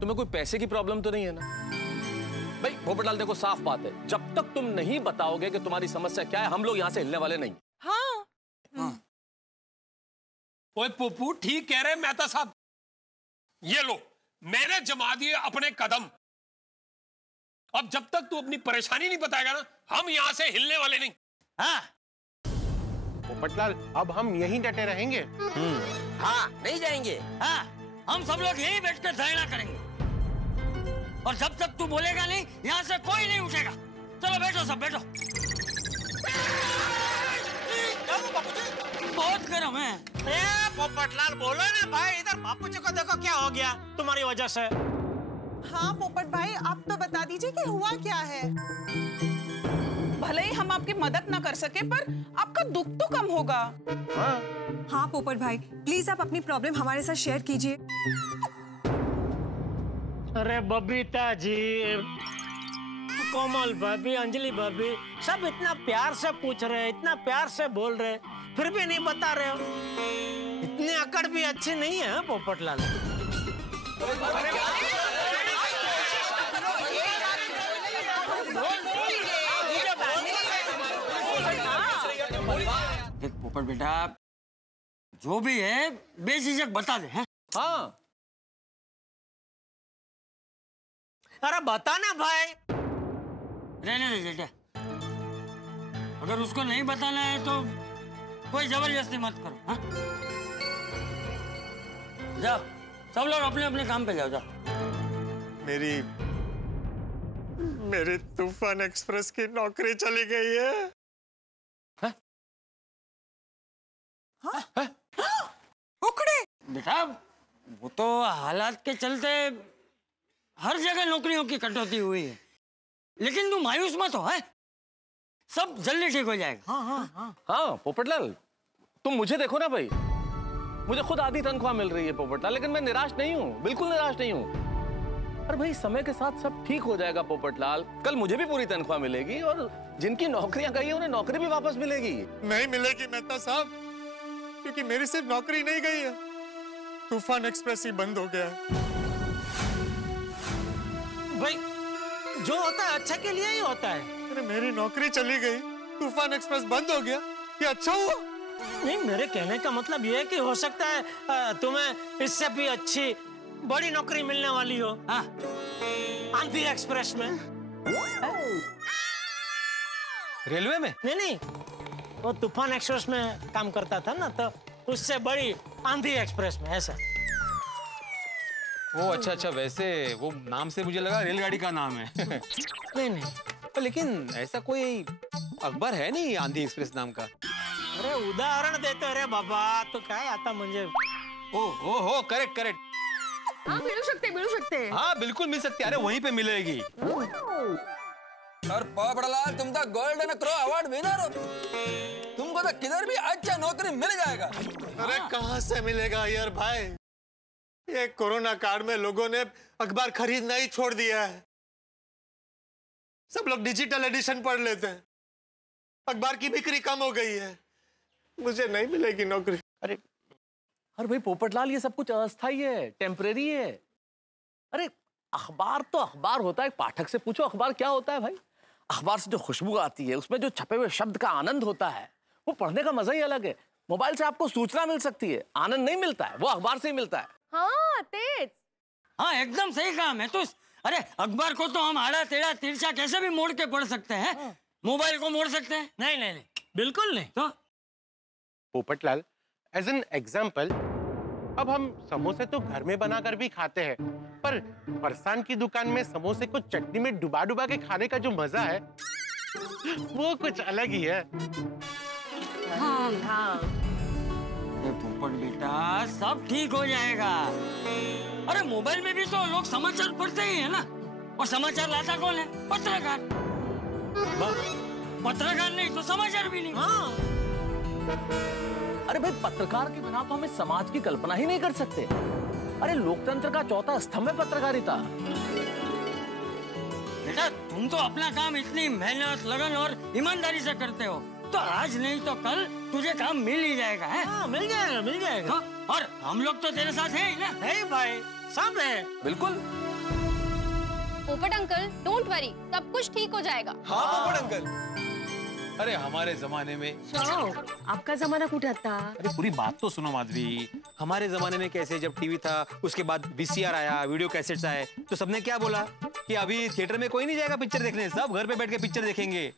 तुम्हें कोई पैसे की प्रॉब्लम तो नहीं है ना? भाई पोपटलाल देखो, साफ बात है, जब तक तुम नहीं बताओगे कि तुम्हारी समस्या क्या है, हम लोग यहाँ से हिलने वाले नहीं। हाँ, ओए पुप्पू, ठीक कह रहे मेहता साहब। ये लो, मैंने जमा दिए अपने कदम। अब जब तक तू अपनी परेशानी नहीं बताएगा ना, हम यहां से हिलने वाले नहीं। हाँ पोपटलाल, अब हम यहीं डटे रहेंगे। हाँ, नहीं जाएंगे। हाँ, हम सब लोग यहीं बैठ कर धरना करेंगे और जब तक तू बोलेगा नहीं, यहाँ से कोई नहीं उठेगा। चलो बैठो, सब बैठो। बहुत गर्म है। पोपटलाल बोलो ना भाई, इधर बापू जी को देखो क्या हो गया तुम्हारी वजह से। हाँ पोपट भाई, आप तो बता दीजिए कि हुआ क्या है। भले ही हम आपकी मदद ना कर सके, पर आपका दुख तो कम होगा। हाँ पोपट भाई, प्लीज आप अपनी प्रॉब्लम हमारे साथ शेयर कीजिए। अरे बबीता जी, कोमल भाभी, अंजलि भाभी, सब इतना प्यार से पूछ रहे हैं, इतना प्यार से बोल रहे हैं, फिर भी नहीं बता रहे हो। इतनी अकड़ भी अच्छी नहीं है पोपटलाल। देख पोपट बेटा, जो भी है बेझिझक बता दे। हैं? हाँ, अरे बता ना भाई। रहने दे बेटा, अगर उसको नहीं बताना है तो कोई जबरदस्ती मत करो। हाँ? जाओ, सब लोग अपने अपने काम पे जाओ। मेरी तूफान एक्सप्रेस की नौकरी चली गई है। उखड़े बेटा, वो तो हालात के चलते हर जगह नौकरियों की कटौती हुई है, लेकिन तू मायूस मत हो। है, सब जल्दी ठीक हो जाएगा। हाँ पोपटलाल, तुम मुझे देखो ना भाई, मुझे खुद आधी तनख्वाह मिल रही है पोपटलाल, लेकिन मैं निराश नहीं हूँ, बिल्कुल निराश नहीं हूँ। अरे भाई, समय के साथ सब ठीक हो जाएगा पोपटलाल। कल मुझे भी पूरी तनख्वाह मिलेगी और जिनकी नौकरियां गई है उन्हें नौकरी भी वापस मिलेगी। नहीं मिलेगी मेहता साहब, क्योंकि मेरी सिर्फ नौकरी नहीं गई है, तूफान एक्सप्रेस ही बंद हो गया है। भाई, जो होता है अच्छा के लिए ही होता है। अरे मेरी नौकरी चली गई, तूफान एक्सप्रेस बंद हो गया, ये अच्छा हुआ? नहीं, मेरे कहने का मतलब ये है कि हो सकता है तुम्हें इससे भी अच्छी बड़ी नौकरी मिलने वाली हो। हाँ, आंधी एक्सप्रेस में। रेलवे में? नहीं, वो तूफान एक्सप्रेस में काम करता था ना, तो उससे बड़ी आंधी एक्सप्रेस में। ऐसा। ओ अच्छा, वैसे वो नाम से मुझे लगा रेलगाड़ी का नाम है। नहीं, लेकिन ऐसा कोई अखबार है नहीं आंधी एक्सप्रेस नाम का। अरे उदाहरण देते रे बाबा, तो क्या आता मुझे। ओ करेक्ट। हाँ, मिल सकते। हाँ बिल्कुल मिल सकती है। अरे वहीं पे मिलेगी। और पोपटलाल, तुम तो गोल्डन क्रो अवार्ड विनर हो, तुमको तो किधर भी अच्छा नौकरी मिल जाएगा। अरे कहाँ से मिलेगा यार भाई, ये कोरोना काल में लोगों ने अखबार खरीदना ही छोड़ दिया है। सब लोग डिजिटल एडिशन पढ़ लेते हैं, अखबार की बिक्री कम हो गई है, मुझे नहीं मिलेगी नौकरी। अरे भाई पोपटलाल, ये सब कुछ अस्थायी है, टेम्परेरी है। अरे अखबार तो अखबार होता है, पाठक से पूछो अखबार क्या होता है भाई। अखबार से जो खुशबू आती है, उसमें जो छपे हुए शब्द का आनंद होता है, वो पढ़ने का मजा ही अलग है। मोबाइल से आपको सूचना मिल सकती है, आनंद नहीं मिलता है, वो अखबार से ही मिलता है। हाँ तेज, हाँ एकदम सही काम है। तो अरे अखबार को तो हम आड़ा टेढ़ा तिरछा कैसे भी मोड़ के पढ़ सकते हैं। मोबाइल को मोड़ सकते हैं? नहीं, बिल्कुल नहीं। तो पोपटलाल, एज एन एग्जाम्पल, अब हम समोसे तो घर में बनाकर भी खाते हैं, पर फरसान की दुकान में समोसे को चटनी में डुबा डुबा के खाने का जो मजा है, वो कुछ अलग ही है। हाँ। पोपट बेटा, सब ठीक हो जाएगा। अरे मोबाइल में भी तो लोग समाचार पढ़ते ही है ना, और समाचार लाता कौन है? पत्रकार। पत्रकार नहीं तो समाचार भी नहीं। हाँ। अरे भाई, पत्रकार के बिना तो हम इस समाज की कल्पना ही नहीं कर सकते। अरे लोकतंत्र का चौथा स्तंभ है पत्रकारिता। बेटा, तुम तो अपना काम इतनी मेहनत, लगन और ईमानदारी से करते हो, तो आज नहीं तो कल तुझे काम मिल ही जाएगा है? हाँ, मिल जाएगा, मिल जाएगा। तो, और हम लोग तो तेरे साथ हैं ही ना? है भाई, सब है। बिल्कुल। पोपट अंकल, डोंट वरी, सब कुछ ठीक हो जाएगा। हाँ पोपट अंकल। अरे हमारे जमाने में आपका जमाना कुठे था? अरे पूरी बात तो सुनो माधवी। हमारे जमाने में कैसे, जब टीवी था उसके बाद VCR आया, वीडियो कैसेट्स आए, तो सबने क्या बोला कि अभी थिएटर में कोई नहीं जाएगा पिक्चर देखने, सब घर पे बैठ के पिक्चर देखेंगे।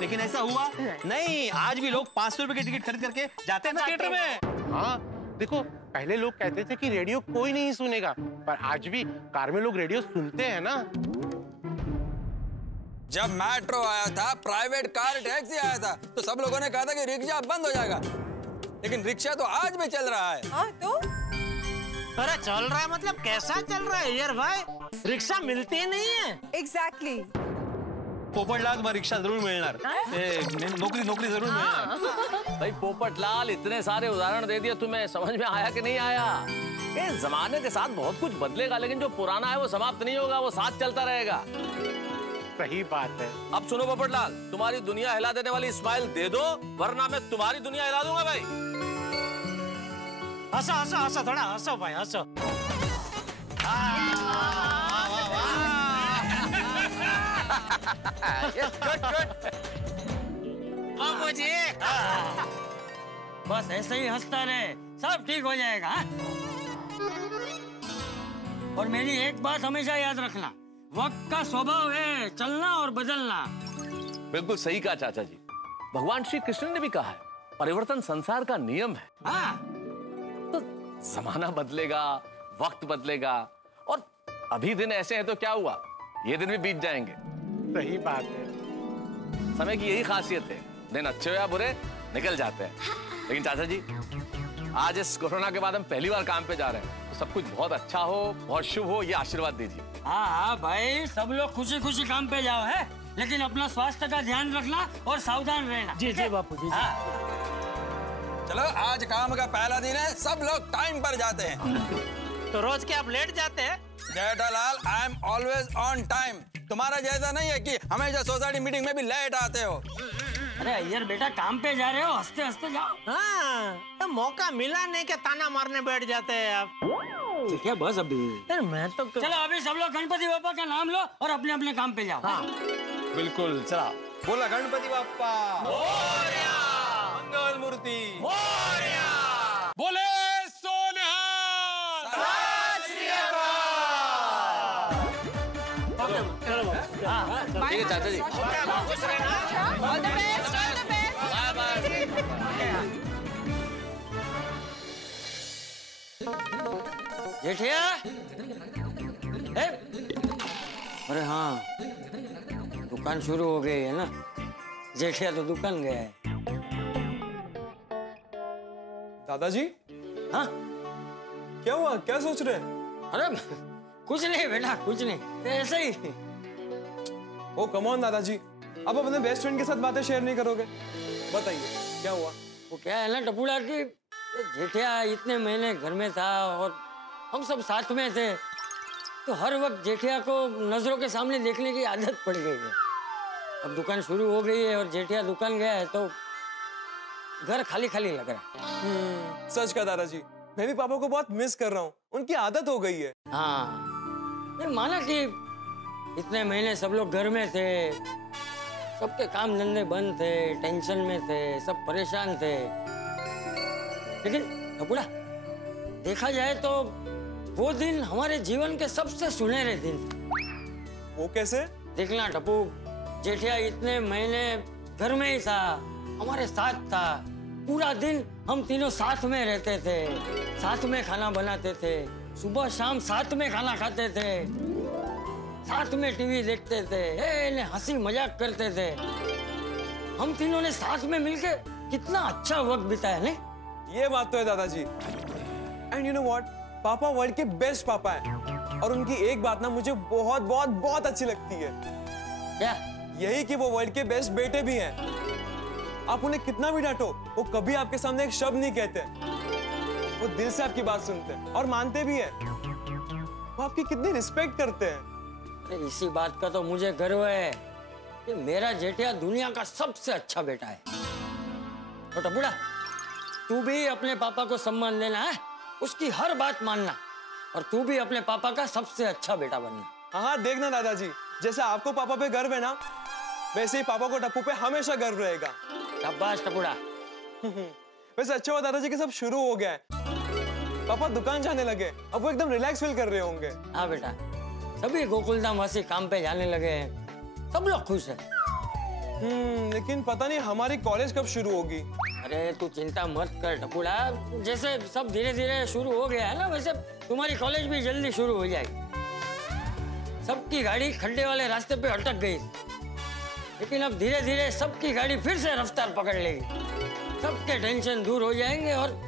लेकिन ऐसा हुआ नहीं। आज भी लोग 500 रुपए की टिकट खरीद करके जाते हैं ना थिएटर में। हाँ देखो, पहले लोग कहते थे कि रेडियो कोई नहीं सुनेगा, पर आज भी कार में लोग रेडियो सुनते हैं ना। जब मेट्रो आया था, प्राइवेट कार टैक्सी आया था, तो सब लोगों ने कहा था कि रिक्शा बंद हो जाएगा, लेकिन रिक्शा तो आज भी चल रहा है। हाँ तो? अरे चल रहा है मतलब कैसा चल रहा है यार भाई? रिक्शा मिलती ही नहीं है। एग्जैक्टली। पोपटलाल तुम्हारा रिक्शा जरूर मिलणार, नौकरी जरूर मिलणार। भाई पोपटलाल, इतने सारे उदाहरण दे दिए, तुम्हें समझ में आया कि नहीं आया? ये जमाने के साथ बहुत कुछ बदलेगा, लेकिन जो पुराना है वो समाप्त नहीं होगा, वो साथ चलता रहेगा। सही बात है। अब सुनो पोपटलाल, तुम्हारी दुनिया हिला देने वाली स्माइल दे दो, वरना मैं तुम्हारी दुनिया हिला दूंगा भाई। हंसो हंसो हंसो, थोड़ा हंसो भाई, हंसो। बस ऐसे ही हंसता रहे, सब ठीक हो जाएगा। हा? और मेरी एक बात हमेशा याद रखना, वक्त का स्वभाव है चलना और बदलना। बिल्कुल सही कहा चाचा जी। भगवान श्री कृष्ण ने भी कहा है, परिवर्तन संसार का नियम है। हाँ। तो जमाना बदलेगा, वक्त बदलेगा, और अभी दिन ऐसे हैं तो क्या हुआ, ये दिन भी बीत जाएंगे। सही बात है। समय की यही खासियत है, दिन अच्छे हो या बुरे निकल जाते हैं। लेकिन चाचा जी, आज इस कोरोना के बाद हम पहली बार काम पे जा रहे हैं, तो सब कुछ बहुत अच्छा हो, बहुत शुभ हो, ये आशीर्वाद दीजिए। हाँ हाँ भाई, सब लोग खुशी खुशी काम पे जाओ है, लेकिन अपना स्वास्थ्य का ध्यान रखना और सावधान रहना। जी जी बापू जी। हाँ। चलो, आज काम का पहला दिन है, सब लोग टाइम पर जाते हैं। तो रोज के आप लेट जाते हैं? Jethalal, I am always on time. तुम्हारा जैसा नहीं है कि हमेशा सोसाइटी मीटिंग में भी लेट आते हो। अरे अय्यर बेटा, काम पे जा रहे हो, हंसते हंसते जाओ। हाँ, तो मौका मिला नहीं कि ताना मारने बैठ जाते हैं आप। क्या बस अभी? मैं तो चलो अभी सब लोग गणपति बापा का नाम लो और अपने अपने काम पे जाओ। हाँ। बिल्कुल, चला बोला गणपति बाप्पा मोरया, मंगल मूर्ति मोरया, बोले सोनिहाल। ठीक है चाचा ji. All the best, all the best. Jethiya, अरे हाँ, दुकान शुरू हो गई है ना। जेठिया तो दुकान गया है। दादाजी, हाँ क्या हुआ, क्या सोच रहे हैं? अरे कुछ नहीं बेटा, कुछ नहीं, ऐसे ही। ओ कम ऑन दादाजी, आप अपने बेस्ट फ्रेंड के साथ बातें शेयर नहीं करोगे? बताइए क्या हुआ? वो क्या है ना टपुड़ा की, जेठिया इतने महीने घर में था और हम सब साथ में थे, तो हर वक्त जेठिया को नजरों के सामने देखने की आदत पड़ गई है। अब दुकान शुरू हो गई है और जेठिया दुकान गया है, तो घर खाली खाली लग रहा है। सच का दादाजी, मैं भी पापा को बहुत मिस कर रहा हूँ, उनकी आदत हो गई है। हाँ, फिर माना कि इतने महीने सब लोग घर में थे, सबके काम धंधे बंद थे, टेंशन में थे, सब परेशान थे। लेकिन टपुड़ा, देखा जाए तो वो दिन हमारे जीवन के सबसे सुनहरे दिन थे। वो कैसे? देखना टपू, जेठिया इतने महीने घर में ही था, हमारे साथ था, पूरा दिन हम तीनों साथ में रहते थे, साथ में खाना बनाते थे, सुबह शाम साथ में खाना खाते थे, साथ में टीवी देखते थे, हंसी मजाक करते थे। हम तीनों ने साथ में मिलके कितना अच्छा वक्त बिताया नहीं? ये बात तो है दादाजी। एंड यू नो व्हाट, पापा वर्ल्ड के बेस्ट पापा हैं, और उनकी एक बात ना मुझे बहुत बहुत बहुत अच्छी लगती है। क्या? यही कि वो वर्ल्ड के बेस्ट बेटे भी हैं। आप उन्हें कितना भी डांटो, वो कभी आपके सामने एक शब्द नहीं कहते। वो दिल से आपकी बात सुनते हैं और मानते भी हैं। वो आपकी कितनी रिस्पेक्ट करते हैं। अरे इसी बात का तो मुझे गर्व है कि मेरा जेठिया दुनिया का सबसे अच्छा बेटा है। तो टपुड़ा, तू भी अपने पापा को सम्मान देना है, उसकी हर बात मानना, और तू भी अपने पापा का सबसे अच्छा बेटा बनना। हाँ देखना दादाजी, जैसे आपको पापा पे गर्व है ना, वैसे ही पापा को टप्पू पे हमेशा गर्व रहेगा। शाबाश टपुड़ा। वैसे अच्छा हुआ दादाजी कि सब शुरू हो गया है, पापा दुकान जाने लगे, अब वो एकदम रिलैक्स फील कर रहे होंगे। हाँ बेटा, सभी गोकुलधाम वासी काम पे जाने लगे हैं, सब लोग खुश हैं। लेकिन पता नहीं हमारी कॉलेज कब शुरू होगी। अरे तू चिंता मत कर टपुड़ा, जैसे सब धीरे धीरे शुरू हो गया है ना, वैसे तुम्हारी कॉलेज भी जल्दी शुरू हो जाएगी। सबकी गाड़ी खड्डे वाले रास्ते पे अटक गई, लेकिन अब धीरे धीरे सबकी गाड़ी फिर से रफ्तार पकड़ लेगी, सबके टेंशन दूर हो जाएंगे और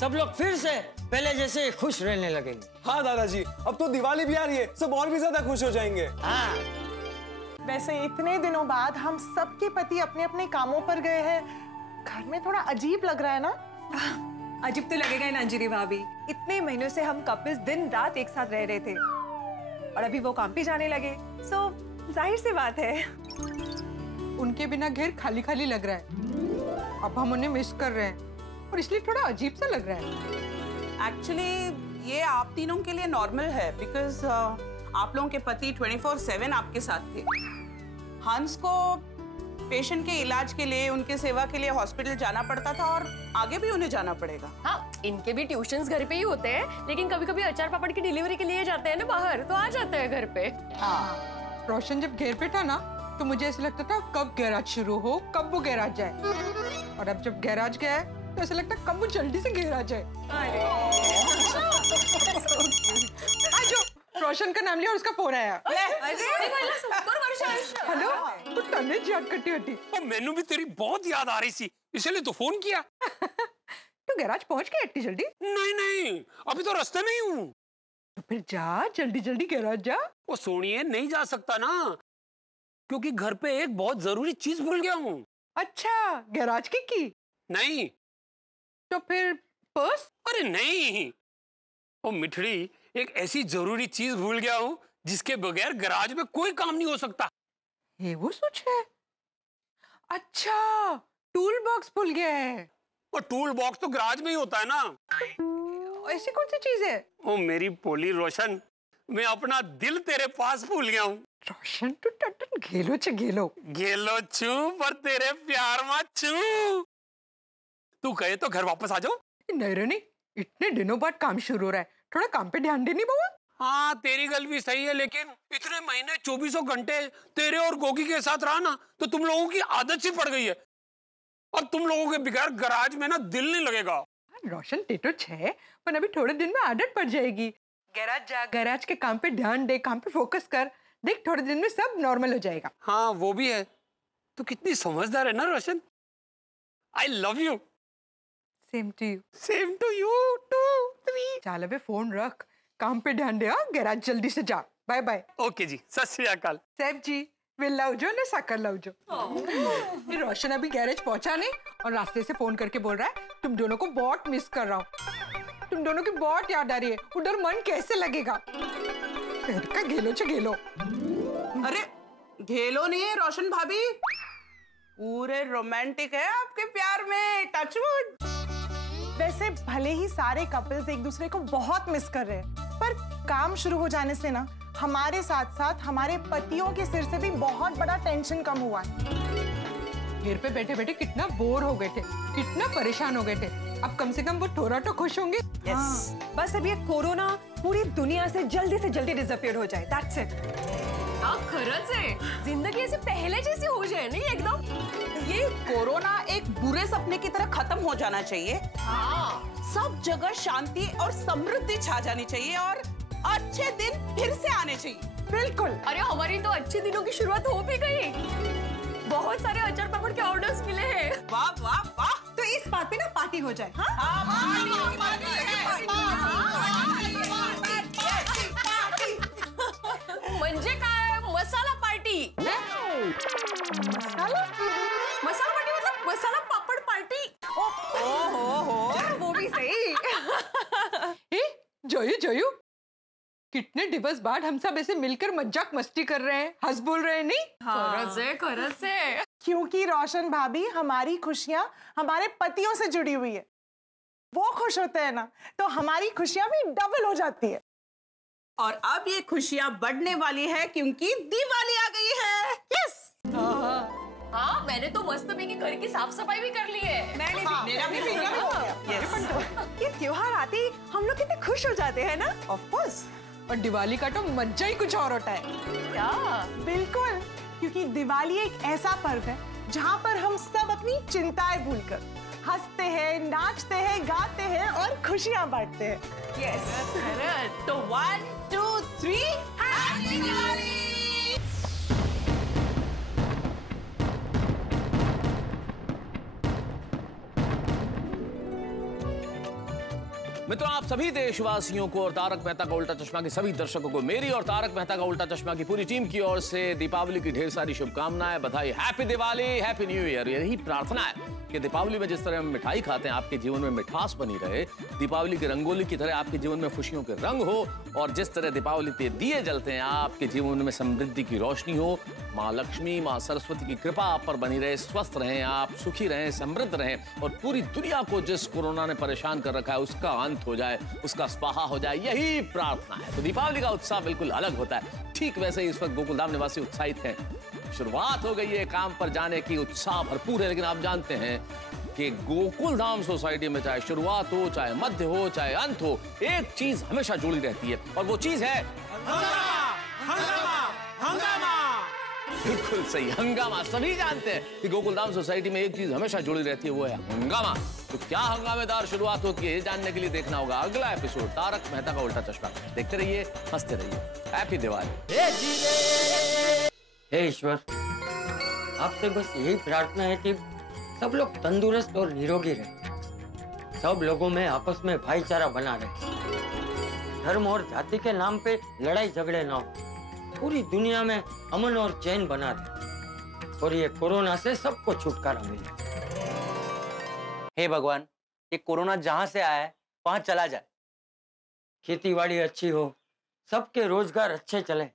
सब लोग फिर से पहले जैसे खुश रहने लगेंगे। हाँ दादाजी, अब तो दिवाली भी आ रही है, सब और भी ज्यादा खुश हो जाएंगे। हाँ। वैसे इतने दिनों बाद हम सबके पति अपने अपने कामों पर गए हैं, घर में थोड़ा अजीब लग रहा है ना? अजीब तो लगेगा ही ना अंजलि भाभी, इतने महीनों से हम कपल्स दिन रात एक साथ रह रहे थे और अभी वो काम पे जाने लगे, सो जाहिर सी बात है। उनके बिना घर खाली खाली लग रहा है, अब हम उन्हें मिस कर रहे हैं और इसलिए थोड़ा अजीब सा लग रहा है। एक्चुअली ये आप तीनों के लिए नॉर्मल है, बिकॉज आप लोगों के पति 24/7 आपके साथ थे। हंस को पेशेंट के इलाज के लिए, उनके सेवा के लिए हॉस्पिटल जाना पड़ता था और आगे भी उन्हें जाना पड़ेगा। हाँ, इनके भी ट्यूशंस घर पे ही होते हैं, लेकिन कभी कभी अचार पापड़ की डिलीवरी के लिए जाते हैं ना बाहर, तो आ जाते हैं घर पे। हाँ, रोशन जब घर पे था ना, तो मुझे ऐसा लगता था कब गैराज शुरू हो, कब वो गैराज जाए, और अब जब गैराज गया है तो ऐसा लगता है कब वो जल्दी से गैराज जाए। रोशन का नाम लिया और उसका फोन आया। हेलो, तू तनेज याद करती होती। मैनू भी तेरी बहुत याद आ रही थी, इसलिए तो फोन किया। तू गैराज पहुंच गया इतनी जल्दी? नहीं, अभी तो रास्ते में ही हूँ। तो फिर जा, जल्दी जल्दी गैराज जा। वो सोनिए, नहीं जा सकता ना, क्योंकि घर पे एक बहुत जरूरी चीज भूल गया हूँ। अच्छा, गैराज की? नहीं। तो फिर पर्स? अरे नहीं, वो मिठड़ी, एक ऐसी जरूरी चीज भूल गया हूँ जिसके बगैर गैराज में कोई काम नहीं हो सकता। ये वो सोच है? अच्छा, टूल बॉक्स भूल गया है। वो टूल बॉक्स तो गैराज में ही होता है ना। ऐसी कौन सी चीज है? ओ मेरी पोली रोशन, मैं अपना दिल तेरे पास भूल गया हूँ। रोशन तू टटन घेलो छू पर तेरे प्यार में छू। तू कहे तो घर वापस आ जाओ। नहीं रे नहीं, इतने दिनों बाद काम शुरू हो रहा है, थोड़ा काम पे ध्यान देनी बाबा। हाँ, तेरी गल भी सही है, लेकिन इतने महीने 24 घंटे तेरे और गोगी के साथ रहा ना, तो तुम लोगों की आदत सी पड़ गई है। अब तुम लोगों के बगैर गैराज में ना दिल नहीं लगेगा। रोशन टेटो छे, पर अभी थोड़े दिन में आदत पड़ जाएगी। गैराज जा, गैराज के काम पे ध्यान दे, काम पे फोकस कर, देख थोड़े दिन में सब नॉर्मल हो जाएगा। हाँ वो भी है, तो कितनी समझदार है ना Roshan. I love you. Same to you. Same to you, 2 3। चल अबे फोन रख, काम पे ध्यान दे। हाँ, गैराज जल्दी से जा। Bye bye. ओके जी, सत श्री अकाल। सेब जी, वे लाउजो ने साकर लाउजो। रोशन अभी गैरेज पहुंचा नहीं और रास्ते से फोन करके बोल रहा है तुम दोनों को बहुत मिस कर रहा हूँ, तुम दोनों की बहुत याद आ रही है, उधर मन कैसे लगेगा। का घेलो। अरे घेलो नहीं है रोशन भाभी, पूरे रोमांटिक है आपके प्यार में, टचवुड। वैसे भले ही सारे कपल्स एक दूसरे को बहुत मिस कर रहे हैं, पर काम शुरू हो जाने से ना हमारे साथ साथ हमारे पतियों के सिर से भी बहुत बड़ा टेंशन कम हुआ है। घर पे बैठे बैठे कितना बोर हो गए थे, कितना परेशान हो गए थे, अब कम से कम वो थोड़ा तो खुश होंगे। हाँ, बस अब ये कोरोना पूरी दुनिया से जल्दी डिसअपियर हो जाए, दैट्स इट। हाँ खरंच है, जिंदगी ऐसे पहले जैसी हो जाए नहीं एकदम। ये कोरोना एक बुरे सपने की तरह खत्म हो जाना चाहिए। हाँ, सब जगह शांति और समृद्धि छा जानी चाहिए और अच्छे दिन फिर से आने चाहिए। बिल्कुल। अरे हमारी तो अच्छे दिनों की शुरुआत हो भी गई, बहुत सारे अचार पापड़ के ऑर्डर्स मिले हैं। वाह वाह वाह। तो इस बात पे ना पार्टी हो जाए। हाँ? म्हणजे काय, मसाला पार्टी। मसाला पार्टी मतलब मसाला पापड़ पार्टी। वो भी सही। जोयू कितने दिवस बाद हम सब ऐसे मिलकर मजाक मस्ती कर रहे हैं, हंस बोल रहे हैं नहीं? खरंच है। क्योंकि रोशन भाभी हमारी खुशियां हमारे पतियों से जुड़ी हुई है। वो खुश होते हैं ना तो हमारी खुशियां भी डबल हो जाती है। और अब ये खुशियां बढ़ने वाली है क्योंकि दिवाली आ गई है। यस। हाँ, मैंने तो मस्त में घर की साफ सफाई भी कर ली है। मैंने भी, मेरा भी हो गया। ये त्योहार आते ही हम लोग कितने खुश हो जाते हैं ना। Of course. और दिवाली का तो मजा ही कुछ और होता है। क्या? बिल्कुल, क्योंकि दिवाली एक ऐसा पर्व है जहाँ पर हम सब अपनी चिंताएं भूलकर हंसते हैं, नाचते हैं, गाते हैं और खुशियाँ बांटते हैं। यस। तो 1 2 3 हैप्पी दिवाली। मित्रों, आप सभी देशवासियों को और तारक मेहता का उल्टा चश्मा के सभी दर्शकों को मेरी और तारक मेहता का उल्टा चश्मा की पूरी टीम की ओर से दीपावली की ढेर सारी शुभकामनाएं, बधाई। Happy Diwali, happy new year. यही प्रार्थना है कि दीपावली में जिस तरह हम मिठाई खाते हैं आपके जीवन में मिठास बनी रहे, दीपावली की रंगोली की तरह आपके जीवन में खुशियों के रंग हो, और जिस तरह दीपावली पे दिए जलते हैं आपके जीवन में समृद्धि की रोशनी हो। माँ लक्ष्मी, माँ सरस्वती की कृपा आप पर बनी रहे, स्वस्थ रहें आप, सुखी रहें, समृद्ध रहें, और पूरी दुनिया को जिस कोरोना ने परेशान कर रखा है उसका अंत हो जाए, उसका स्वाहा हो जाए, यही प्रार्थना है। तो दीपावली का उत्साह बिल्कुल अलग होता है। ठीक वैसे ही इस वक्त गोकुलधाम निवासी उत्साहित हैं। शुरुआत हो गई है काम पर जाने की, उत्साह भरपूर है। लेकिन आप जानते हैं कि गोकुलधाम सोसाइटी में चाहे शुरुआत हो, चाहे मध्य हो, चाहे अंत हो, एक चीज हमेशा जुड़ी रहती है, और वो चीज है हंगामा। बिल्कुल सही, हंगामा। सभी जानते हैं कि गोकुलधाम सोसाइटी में एक चीज हमेशा जुड़ी रहती है, वो है हंगामा। तो क्या हंगामेदार शुरुआत होती है, ये जानने के लिए देखना होगा अगला एपिसोड तारक मेहता का उल्टा चश्मा। देखते रहिए, हंसते रहिए। हैप्पी दिवाली। हे ईश्वर, आपसे बस यही प्रार्थना है कि सब लोग तंदुरुस्त और निरोगी रहे, सब लोगों में आपस में भाईचारा बना रहे, धर्म और जाति के नाम पे लड़ाई झगड़े ना हो, पूरी दुनिया में अमन और चैन बना रहे, और ये कोरोना से सबको छुटकारा मिले। हे भगवान, ये कोरोना जहां से आया है वहां चला जाए, खेती-बाड़ी अच्छी हो, सबके रोजगार अच्छे चले,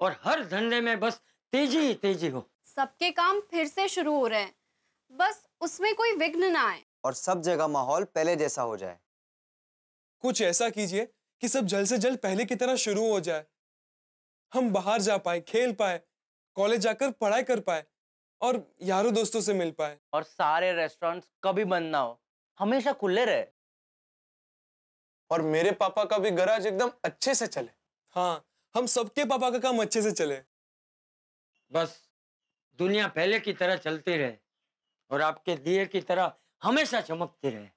और हर धंधे में बस तेजी ही तेजी हो। सबके काम फिर से शुरू हो रहे हैं, बस उसमें कोई विघ्न ना आए, और सब जगह माहौल पहले जैसा हो जाए। कुछ ऐसा कीजिए कि सब जल्द से जल्द पहले की तरह शुरू हो जाए, हम बाहर जा पाए, खेल पाए, कॉलेज जाकर पढ़ाई कर पाए, और यारों दोस्तों से मिल पाए, और सारे रेस्टोरेंट्स कभी बंद ना हो, हमेशा खुले रहे, और मेरे पापा का भी गैराज एकदम अच्छे से चले। हाँ, हम सबके पापा का काम अच्छे से चले। बस दुनिया पहले की तरह चलती रहे, और आपके दिए की तरह हमेशा चमकती रहे,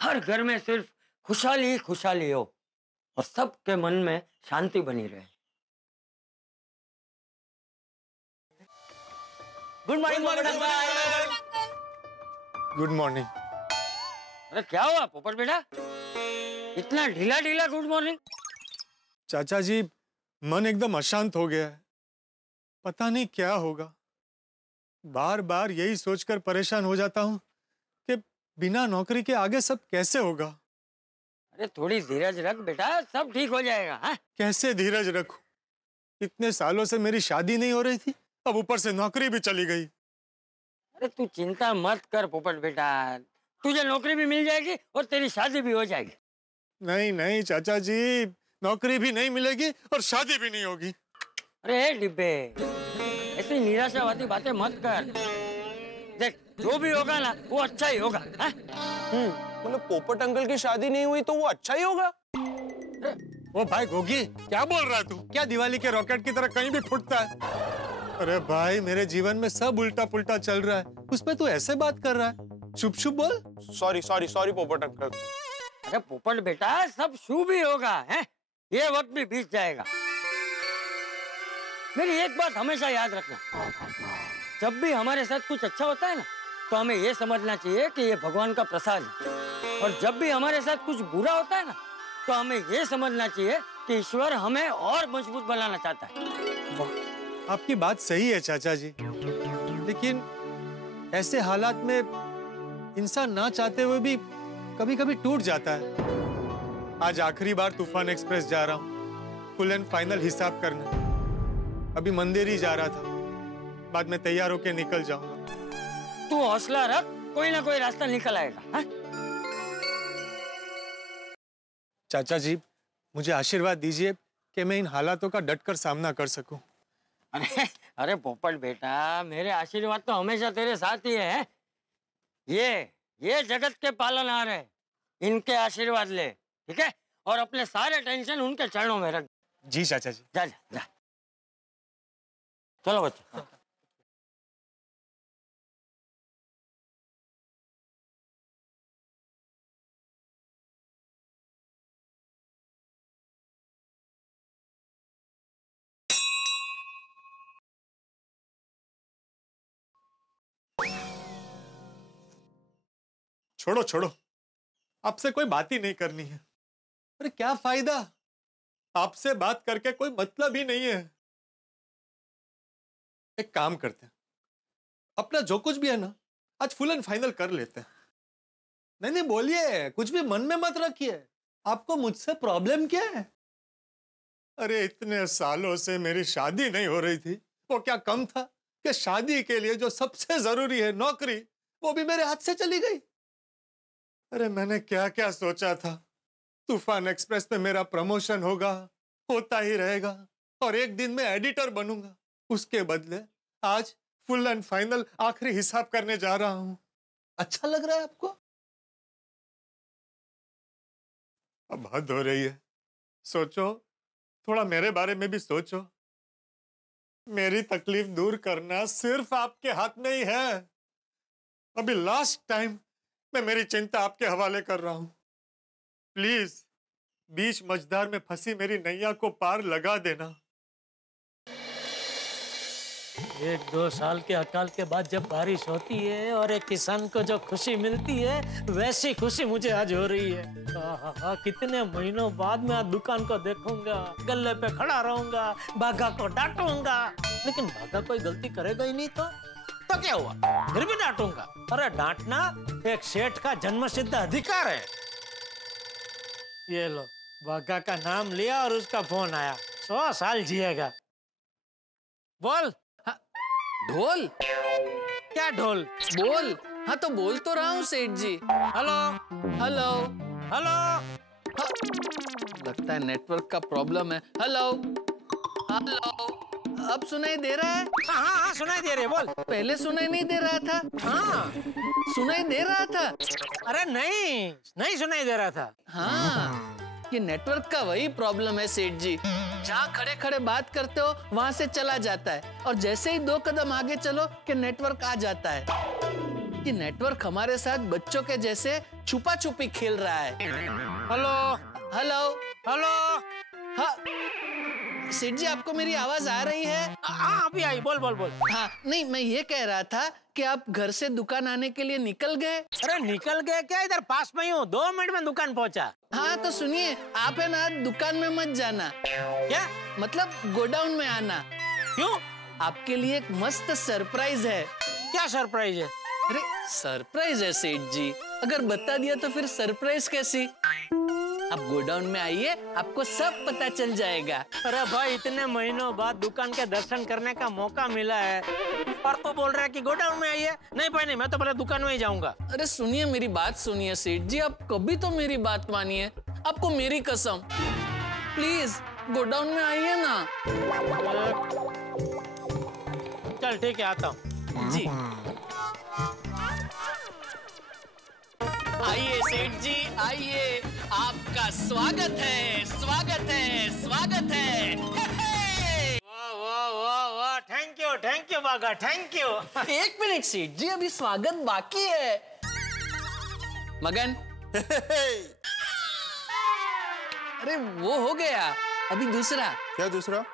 हर घर में सिर्फ खुशहाली ही खुशहाली हो, और सबके मन में शांति बनी रहे। Good morning. Good morning. अरे क्या हुआ पोपट बेटा, इतना ढीला ढीला गुड मॉर्निंग? चाचा जी, मन एकदम अशांत हो गया है, पता नहीं क्या होगा। बार बार यही सोचकर परेशान हो जाता हूँ कि बिना नौकरी के आगे सब कैसे होगा। अरे थोड़ी धीरज रख बेटा, सब ठीक हो जाएगा। हा? कैसे धीरज रखूं? इतने सालों से मेरी शादी नहीं हो रही थी, अब ऊपर से नौकरी भी चली गई। अरे तू चिंता मत कर पोपट बेटा, तुझे नौकरी भी मिल जाएगी और तेरी शादी भी हो जाएगी। नहीं नहीं चाचा जी, नौकरी भी नहीं मिलेगी और शादी भी नहीं होगी। अरे डिब्बे, ऐसी निराशावादी बातें मत कर। देख, जो भी होगा ना वो अच्छा ही होगा। मतलब पोपट अंकल की शादी नहीं हुई तो वो अच्छा ही होगा? ओ भाई गोगी, क्या बोल रहा है तू? क्या दिवाली के रॉकेट की तरह कहीं भी फुटता है? अरे भाई, मेरे जीवन में सब उल्टा पुल्टा चल रहा है, उसमें तू ऐसे बात कर रहा है? चुप चुप बोल। सॉरी सॉरी सॉरी पोपट अंकल। अरे पोपट बेटा, सब शुभ ही होगा, है? ये वक्त भी बीत जाएगा। मेरी एक बात हमेशा याद रखना, जब भी हमारे साथ कुछ अच्छा होता है ना, तो हमें ये समझना चाहिए कि ये भगवान का प्रसाद है, और जब भी हमारे साथ कुछ बुरा होता है ना, तो हमें ये समझना चाहिए कि ईश्वर हमें और मजबूत बनाना चाहता है। आपकी बात सही है चाचा जी, लेकिन ऐसे हालात में इंसान ना चाहते हुए भी कभी कभी टूट जाता है। आज आखिरी बार तूफान एक्सप्रेस जा रहा हूँ, फुल एंड फाइनल हिसाब करने। अभी मंदिर ही जा रहा था, बाद में तैयार होके निकल जाऊंगा। तू हौसला रख, कोई ना कोई रास्ता निकल आएगा। हाँ? चाचा जी, मुझे आशीर्वाद दीजिए कि मैं इन हालातों का डटकर सामना कर सकूं। अरे अरे पोपट बेटा, मेरे आशीर्वाद तो हमेशा तेरे साथ ही है। ये जगत के पालनहार है, इनके आशीर्वाद ले, ठीक है? और अपने सारे टेंशन उनके चरणों में रख। जी चाचा जी। जा जा जा। चलो बच्चों। छोड़ो छोड़ो, आपसे कोई बात ही नहीं करनी है। अरे क्या फायदा, आपसे बात करके कोई मतलब ही नहीं है। एक काम करते हैं, अपना जो कुछ भी है ना आज फुल एंड फाइनल कर लेते हैं। नहीं नहीं बोलिए, कुछ भी मन में मत रखिए। आपको मुझसे प्रॉब्लम क्या है? अरे इतने सालों से मेरी शादी नहीं हो रही थी, वो क्या कम था कि शादी के लिए जो सबसे जरूरी है नौकरी, वो भी मेरे हाथ से चली गई। अरे मैंने क्या क्या सोचा था, तूफान एक्सप्रेस में मेरा प्रमोशन होगा, होता ही रहेगा, और एक दिन मैं एडिटर बनूंगा। उसके बदले आज फुल एंड फाइनल आखिरी हिसाब करने जा रहा हूं। अच्छा लग रहा है आपको? अब हद हो रही है। सोचो, थोड़ा मेरे बारे में भी सोचो। मेरी तकलीफ दूर करना सिर्फ आपके हाथ में ही है। अभी लास्ट टाइम मैं मेरी चिंता आपके हवाले कर रहा हूं। प्लीज बीच मझधार में फंसी मेरी नैया को पार लगा देना। 1-2 साल के अकाल के बाद जब बारिश होती है और एक किसान को जो खुशी मिलती है, वैसी खुशी मुझे आज हो रही है। कितने महीनों बाद मैं आज दुकान को देखूंगा, गल्ले पे खड़ा रहूंगा, भागा को डांटूंगा। लेकिन भागा कोई गलती करेगा ही नहीं तो क्या हुआ, फिर भी डांटूंगा। अरे डांटना एक सेठ का जन्मसिद्ध अधिकार है। ये लो, भागा का नाम लिया और उसका फोन आया। 100 साल जिएगा। बोल। ढोल? क्या ढोल? बोल। हाँ तो बोल तो रहा हूँ सेठ जी। Hello hello hello. लगता है नेटवर्क का प्रॉब्लम है। हेलो हेलो, अब सुनाई दे रहा है? हाँ सुनाई दे रही है, बोल। पहले सुनाई नहीं दे रहा था? हाँ सुनाई दे रहा था। अरे नहीं सुनाई दे रहा था। हाँ, ये नेटवर्क का वही प्रॉब्लम है सेठ जी। जहाँ खड़े खड़े बात करते हो वहां से चला जाता है, और जैसे ही 2 कदम आगे चलो कि नेटवर्क आ जाता है। ये नेटवर्क हमारे साथ बच्चों के जैसे छुपा छुपी खेल रहा है। Hello hello hello. हाँ सेठ जी, आपको मेरी आवाज आ रही है? हाँ अभी आई, बोल बोल बोल। हाँ नहीं, मैं ये कह रहा था कि आप घर से दुकान आने के लिए निकल गए। अरे निकल गए क्या, इधर पास में ही हूँ, 2 मिनट में दुकान पहुँचा। हाँ तो सुनिए, आप है ना दुकान में मत जाना। क्या मतलब गोडाउन में आना। क्यों? आपके लिए एक मस्त सरप्राइज है। क्या सरप्राइज है? अरे सरप्राइज है सेठ जी, अगर बता दिया तो फिर सरप्राइज कैसी? आप गोडाउन में आइए, आपको सब पता चल जाएगा। अरे भाई, इतने महीनों बाद दुकान के दर्शन करने का मौका मिला है और तो बोल रहा है कि गोडाउन में आइए। नहीं भाई नहीं, मैं तो पहले दुकान में ही जाऊंगा। अरे सुनिए, मेरी बात सुनिए सेठ जी, आप कभी तो मेरी बात मानिए। आपको मेरी कसम, प्लीज गोडाउन में आइए ना। चल ठीक है, आता हूँ जी। आइए सेठ जी आइए, आपका स्वागत है, स्वागत है, स्वागत है। वाह वाह वाह वाह, थैंक यू बागा, थैंक यू। 1 मिनट सेठ जी, अभी स्वागत बाकी है। मगन अरे वो हो गया, अभी दूसरा। क्या दूसरा?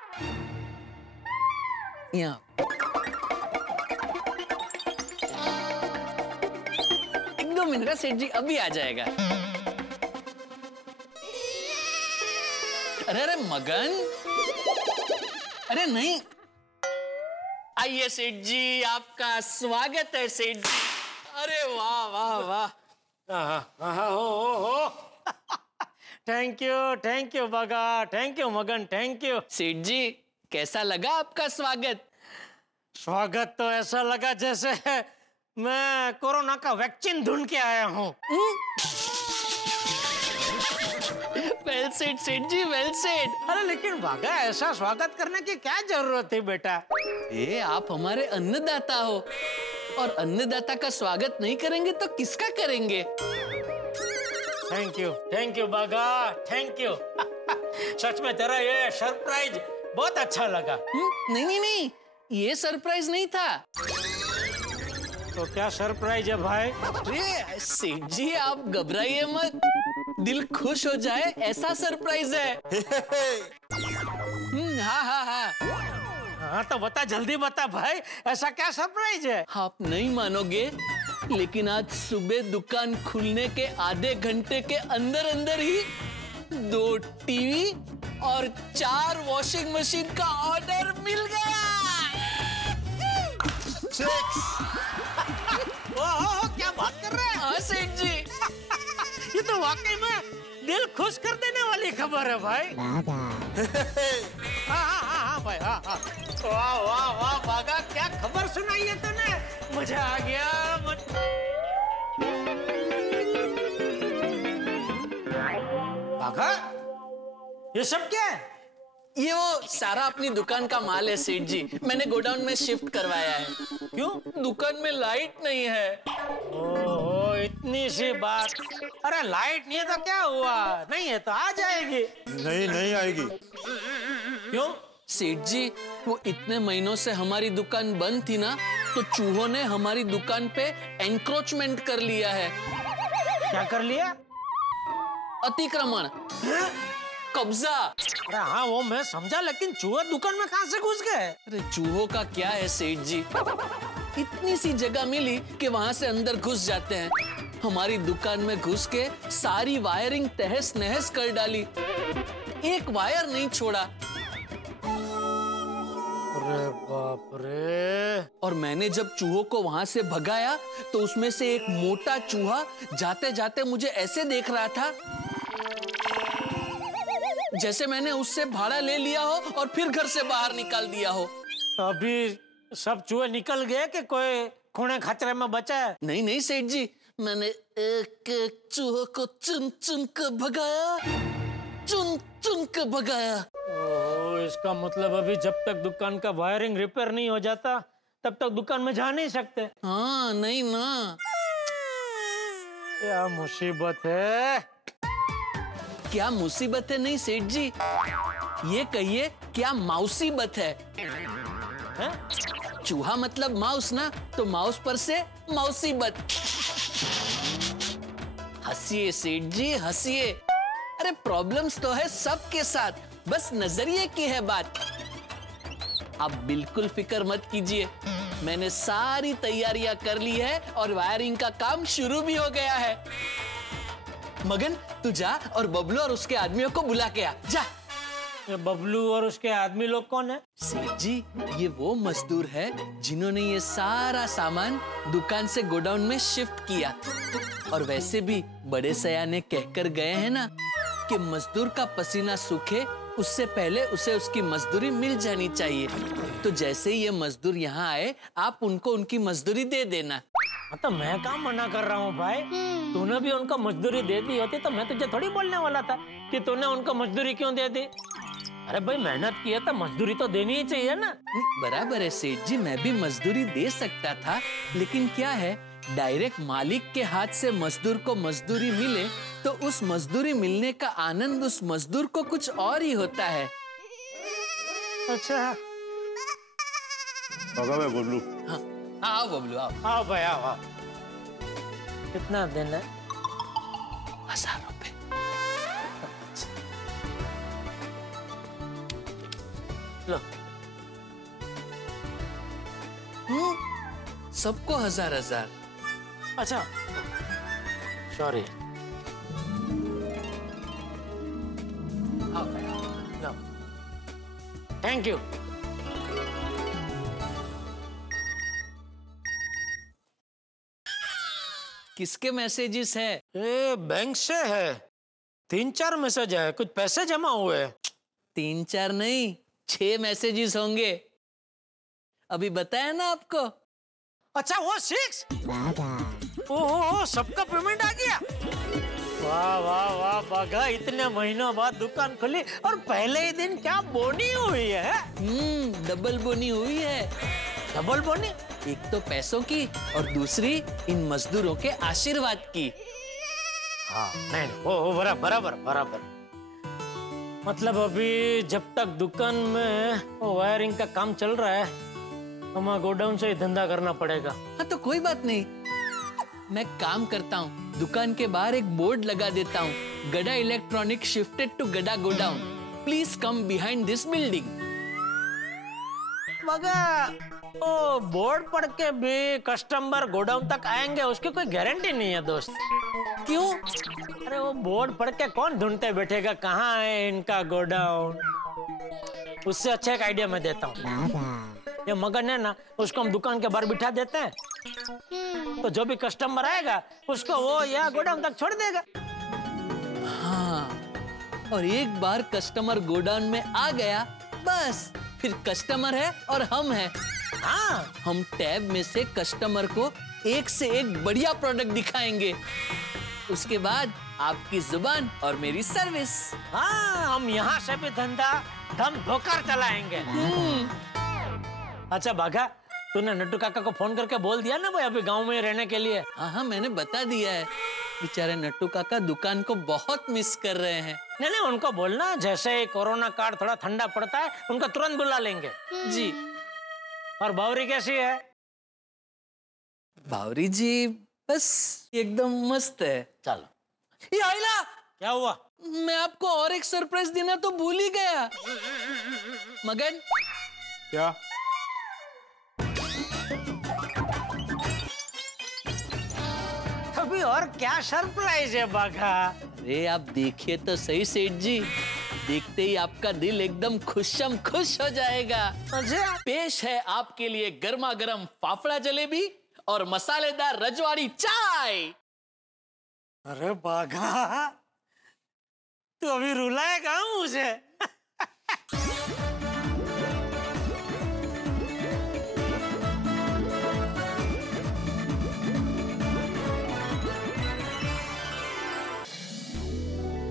यहाँ 1-2 मिनट सेठ जी, अभी आ जाएगा। अरे अरे मगन, अरे नहीं। आइए सेठ जी, आपका स्वागत है सेठ जी। अरे वाह वाह वाह। हो थैंक यू बागा, थैंक यू मगन, थैंक यू। सेठ जी, कैसा लगा आपका स्वागत? स्वागत तो ऐसा लगा जैसे मैं कोरोना का वैक्सीन ढूंढ के आया हूँ। वेल सेड सेठ जी, वेल सेड। अरे लेकिन भागा, ऐसा स्वागत करने की क्या जरूरत है बेटा? आप हमारे अन्नदाता हो, और अन्नदाता का स्वागत नहीं करेंगे तो किसका करेंगे? थैंक यू बागा, थैंक यू। सच में तेरा ये सरप्राइज बहुत अच्छा लगा। नहीं, ये सरप्राइज नहीं था। तो क्या सरप्राइज है भाई? अरे सेठ जी, आप घबराइए मत, दिल खुश हो जाए ऐसा सरप्राइज है। हाँ तो बता, जल्दी बता भाई, ऐसा क्या सरप्राइज है? आप नहीं मानोगे, लेकिन आज सुबह दुकान खुलने के आधे घंटे के अंदर अंदर ही 2 टीवी और 4 वॉशिंग मशीन का ऑर्डर मिल गया। क्या बात कर रहे हैं? हाँ सेठ जी, ये तो वाकई में दिल खुश कर देने वाली खबर है भाई। हाँ भाई, हाँ। वाह बागा, क्या खबर सुनाई है तूने, मजा आ गया। बागा, ये सब क्या है? ये वो सारा अपनी दुकान का माल है सेठ जी, मैंने गोडाउन में शिफ्ट करवाया है। क्यों? दुकान में लाइट नहीं है। ओहो, इतनी सी बात। अरे लाइट नहीं है तो क्या हुआ? नहीं है तो आ जाएगी। नहीं आएगी। क्यों? सेठ जी, वो इतने महीनों से हमारी दुकान बंद थी ना, तो चूहों ने हमारी दुकान पे एंक्रोचमेंट कर लिया है। क्या कर लिया? अतिक्रमण, कब्जा। अरे हाँ, वो मैं समझा, लेकिन चूहा दुकान में कहां से घुस गए? अरे चूहों का क्या है सेठ जी, इतनी सी जगह मिली कि वहां से अंदर घुस जाते हैं। हमारी दुकान में घुस के सारी वायरिंग तहस नहस कर डाली, एक वायर नहीं छोड़ा। अरे बाप रे। और मैंने जब चूहों को वहां से भगाया तो उसमें से एक मोटा चूहा जाते जाते मुझे ऐसे देख रहा था जैसे मैंने उससे भाड़ा ले लिया हो और फिर घर से बाहर निकाल दिया हो। अभी सब चूहे निकल गए कि कोई खूने खचरे में बचा है? नहीं सेठ जी, मैंने एक एक चूहे को चुन चुन कर भगाया, चुन चुन कर भगाया। ओह, इसका मतलब अभी जब तक दुकान का वायरिंग रिपेयर नहीं हो जाता तब तक दुकान में जा नहीं सकते। हाँ, नहीं ना। क्या मुसीबत है? क्या मुसीबत है नहीं सेठ जी, ये कहिए क्या माउसीबत है? चूहा मतलब माउस ना, तो माउस पर से माउसीबत। हंसिए सेठ जी, हंसिए। अरे प्रॉब्लम्स तो है सबके साथ, बस नजरिए की है बात। आप बिल्कुल फिक्र मत कीजिए, मैंने सारी तैयारियां कर ली है और वायरिंग का काम शुरू भी हो गया है। मगन, तू जा और बबलू और उसके आदमियों को बुला के आ, जा। ये बबलू और उसके आदमी लोग कौन है? सेठ जी, ये वो मजदूर है जिन्होंने ये सारा सामान दुकान से गोडाउन में शिफ्ट किया। और वैसे भी बड़े सयाने कहकर गए हैं ना कि मजदूर का पसीना सूखे उससे पहले उसे उसकी मजदूरी मिल जानी चाहिए। तो जैसे ही ये मजदूर यहाँ आए, आप उनको उनकी मजदूरी दे देना। तो मैं काम मना कर रहा हूँ भाई, तूने भी उनको मजदूरी दे दी होती तो मैं तुझे थोड़ी बोलने वाला था कि तूने उनको मजदूरी क्यों दे दी। अरे भाई, मेहनत किया तो मजदूरी तो देनी ही चाहिए ना। बराबर है सेठ जी, मैं भी मजदूरी दे सकता था, लेकिन क्या है, डायरेक्ट मालिक के हाथ से मजदूर को मजदूरी मिले तो उस मजदूरी मिलने का आनंद उस मजदूर को कुछ और ही होता है। अच्छा, बबलू। हाँ, आओ बबलू, आओ। आओ भाई, आओ। कितना देना है? 1000 रुपए। लो। सबको 1000। अच्छा, सॉरी। Thank you. किसके मैसेजेस है? बैंक से है, 3-4 मैसेज है, कुछ पैसे जमा हुए। 3-4 नहीं, 6 मैसेजेस होंगे। अभी बताया ना आपको। अच्छा वो 6? ओहो, सबका पेमेंट आ गया। वाह वाह वाह बाघा, इतने महीनों बाद दुकान खुली और पहले ही दिन क्या बोनी हुई है? डबल बोनी हुई है। डबल बोनी? एक तो पैसों की और दूसरी इन मजदूरों के आशीर्वाद की। हाँ नहीं, वो बराबर बराबर। मतलब अभी जब तक दुकान में वायरिंग का काम चल रहा है, हमें गोडाउन से ही धंधा करना पड़ेगा। हाँ तो कोई बात नहीं, मैं काम करता हूँ, दुकान के बाहर एक बोर्ड लगा देता हूँ, गड़ा इलेक्ट्रॉनिक शिफ्टेड टू गड़ा godown, please come behind this building. मगर ओ बोर्ड पढ़ के भी कस्टमर गोडाउन तक आएंगे उसकी कोई गारंटी नहीं है दोस्त। क्यों? अरे वो बोर्ड पढ़ के कौन ढूंढते बैठेगा कहाँ है इनका गोडाउन। उससे अच्छा एक आइडिया मैं देता हूँ। ये मगन है ना, उसको हम दुकान के बाहर बिठा देते हैं, तो जो भी कस्टमर आएगा उसको वो यहाँ गोडाउन तक छोड़ देगा। हाँ, और एक बार कस्टमर गोडाउन में आ गया, बस फिर कस्टमर है और हम हैं। हाँ, हम टैब में से कस्टमर को एक से एक बढ़िया प्रोडक्ट दिखाएंगे, उसके बाद आपकी जुबान और मेरी सर्विस। हाँ, हम यहाँ से भी धंधा दम धोकर चलाएंगे। अच्छा बाघा, तूने नट्टू काका को फोन करके बोल दिया ना भाई अभी गांव में रहने के लिए? हाँ, मैंने बता दिया है। बेचारे नट्टू काका दुकान को बहुत मिस कर रहे हैं। नहीं, उनको बोलना जैसे ही कोरोना कार्ड थोड़ा ठंडा पड़ता है उनको तुरंत बुला लेंगे। जी। और बावरी कैसी है? बावरी जी बस एकदम मस्त है। चलो। ये आइला, क्या हुआ? मैं आपको और एक सरप्राइज देना तो भूल ही गया। मगन। क्या? अभी और क्या सरप्राइज है बाघा? अरे आप देखिए तो सही सेठ जी, देखते ही आपका दिल एकदम खुशम खुश हो जाएगा। अच्छा? पेश है आपके लिए गर्मा गर्म फाफड़ा जलेबी और मसालेदार रजवाड़ी चाय। अरे बाघा, तू अभी रुलाएगा मुझे?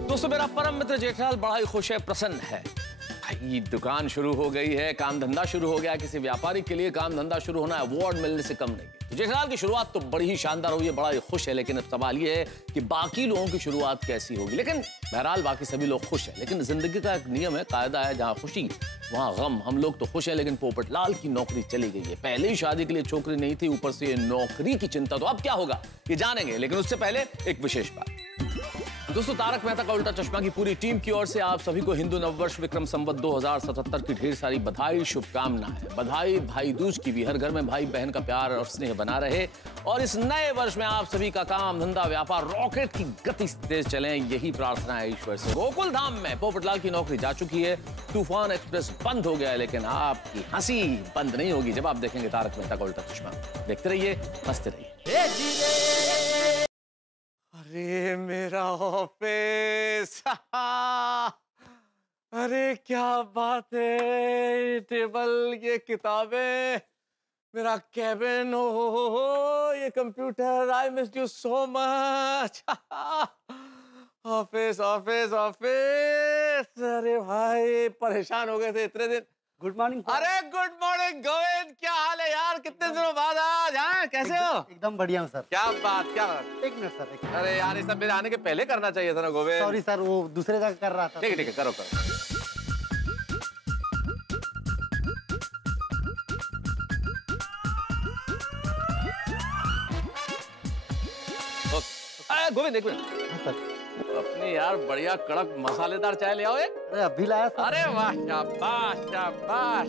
दोस्तों, मेरा परम मित्र जेठालाल बड़ा ही खुश है, प्रसन्न है। भाई दुकान शुरू हो गई है, काम धंधा शुरू हो गया। किसी व्यापारी के लिए काम धंधा शुरू होना अवार्ड मिलने से कम नहीं है। तो जेठालाल की शुरुआत तो बड़ी ही शानदार हुई है, बड़ा ही खुश है। लेकिन अब सवाल ये है कि बाकी लोगों की शुरुआत कैसी होगी। लेकिन बहरहाल बाकी सभी लोग खुश हैं। लेकिन जिंदगी का एक नियम है, कायदा है, जहाँ खुशी वहाँ गम। हम लोग तो खुश हैं, लेकिन पोपटलाल की नौकरी चली गई है। पहले ही शादी के लिए छोकरी नहीं थी, ऊपर से नौकरी की चिंता। तो अब क्या होगा ये जानेंगे, लेकिन उससे पहले एक विशेष बात। दोस्तों, तारक मेहता का उल्टा चश्मा की पूरी टीम की ओर से आप सभी को हिंदू नववर्ष विक्रम संवत 2077 की ढेर सारी बधाई, शुभकामनाएं। बधाई भाई दूज की भी। हर घर में भाई बहन का प्यार और स्नेह बना रहे और इस नए वर्ष में आप सभी का काम धंधा व्यापार रॉकेट की गति से तेज चले, यही प्रार्थना है ईश्वर से। गोकुल धाम में पोपटलाल की नौकरी जा चुकी है, तूफान एक्सप्रेस बंद हो गया है, लेकिन आपकी हंसी बंद नहीं होगी जब आप देखेंगे तारक मेहता का उल्टा चश्मा। देखते रहिए, हंसते रहिए। अरे मेरा ऑफिस, अरे क्या बात है। टेबल, ये किताबें, मेरा कैबिन, हो ये computer. I miss you so much. Office office office. अरे भाई परेशान हो गए थे इतने दिन। Good morning. अरे गुड मॉर्निंग गोविंद, क्या हाल है यार? कितने दिनों बाद आज। हाँ, कैसे हो? एकदम बढ़िया हूँ सर। क्या बात, क्या बात। एक मिनट सर, एक मिनट। अरे यार, ये सब मेरे आने के पहले करना चाहिए था ना गोविंद। सॉरी सर, वो दूसरे जगह कर रहा था। ठीक है, करो करो। गोविंद एक मिनट, अपनी यार बढ़िया कड़क मसालेदार चाय ले आओ एक। अरे अभी लाया सर। अरे वाह, शाबाश शाबाश।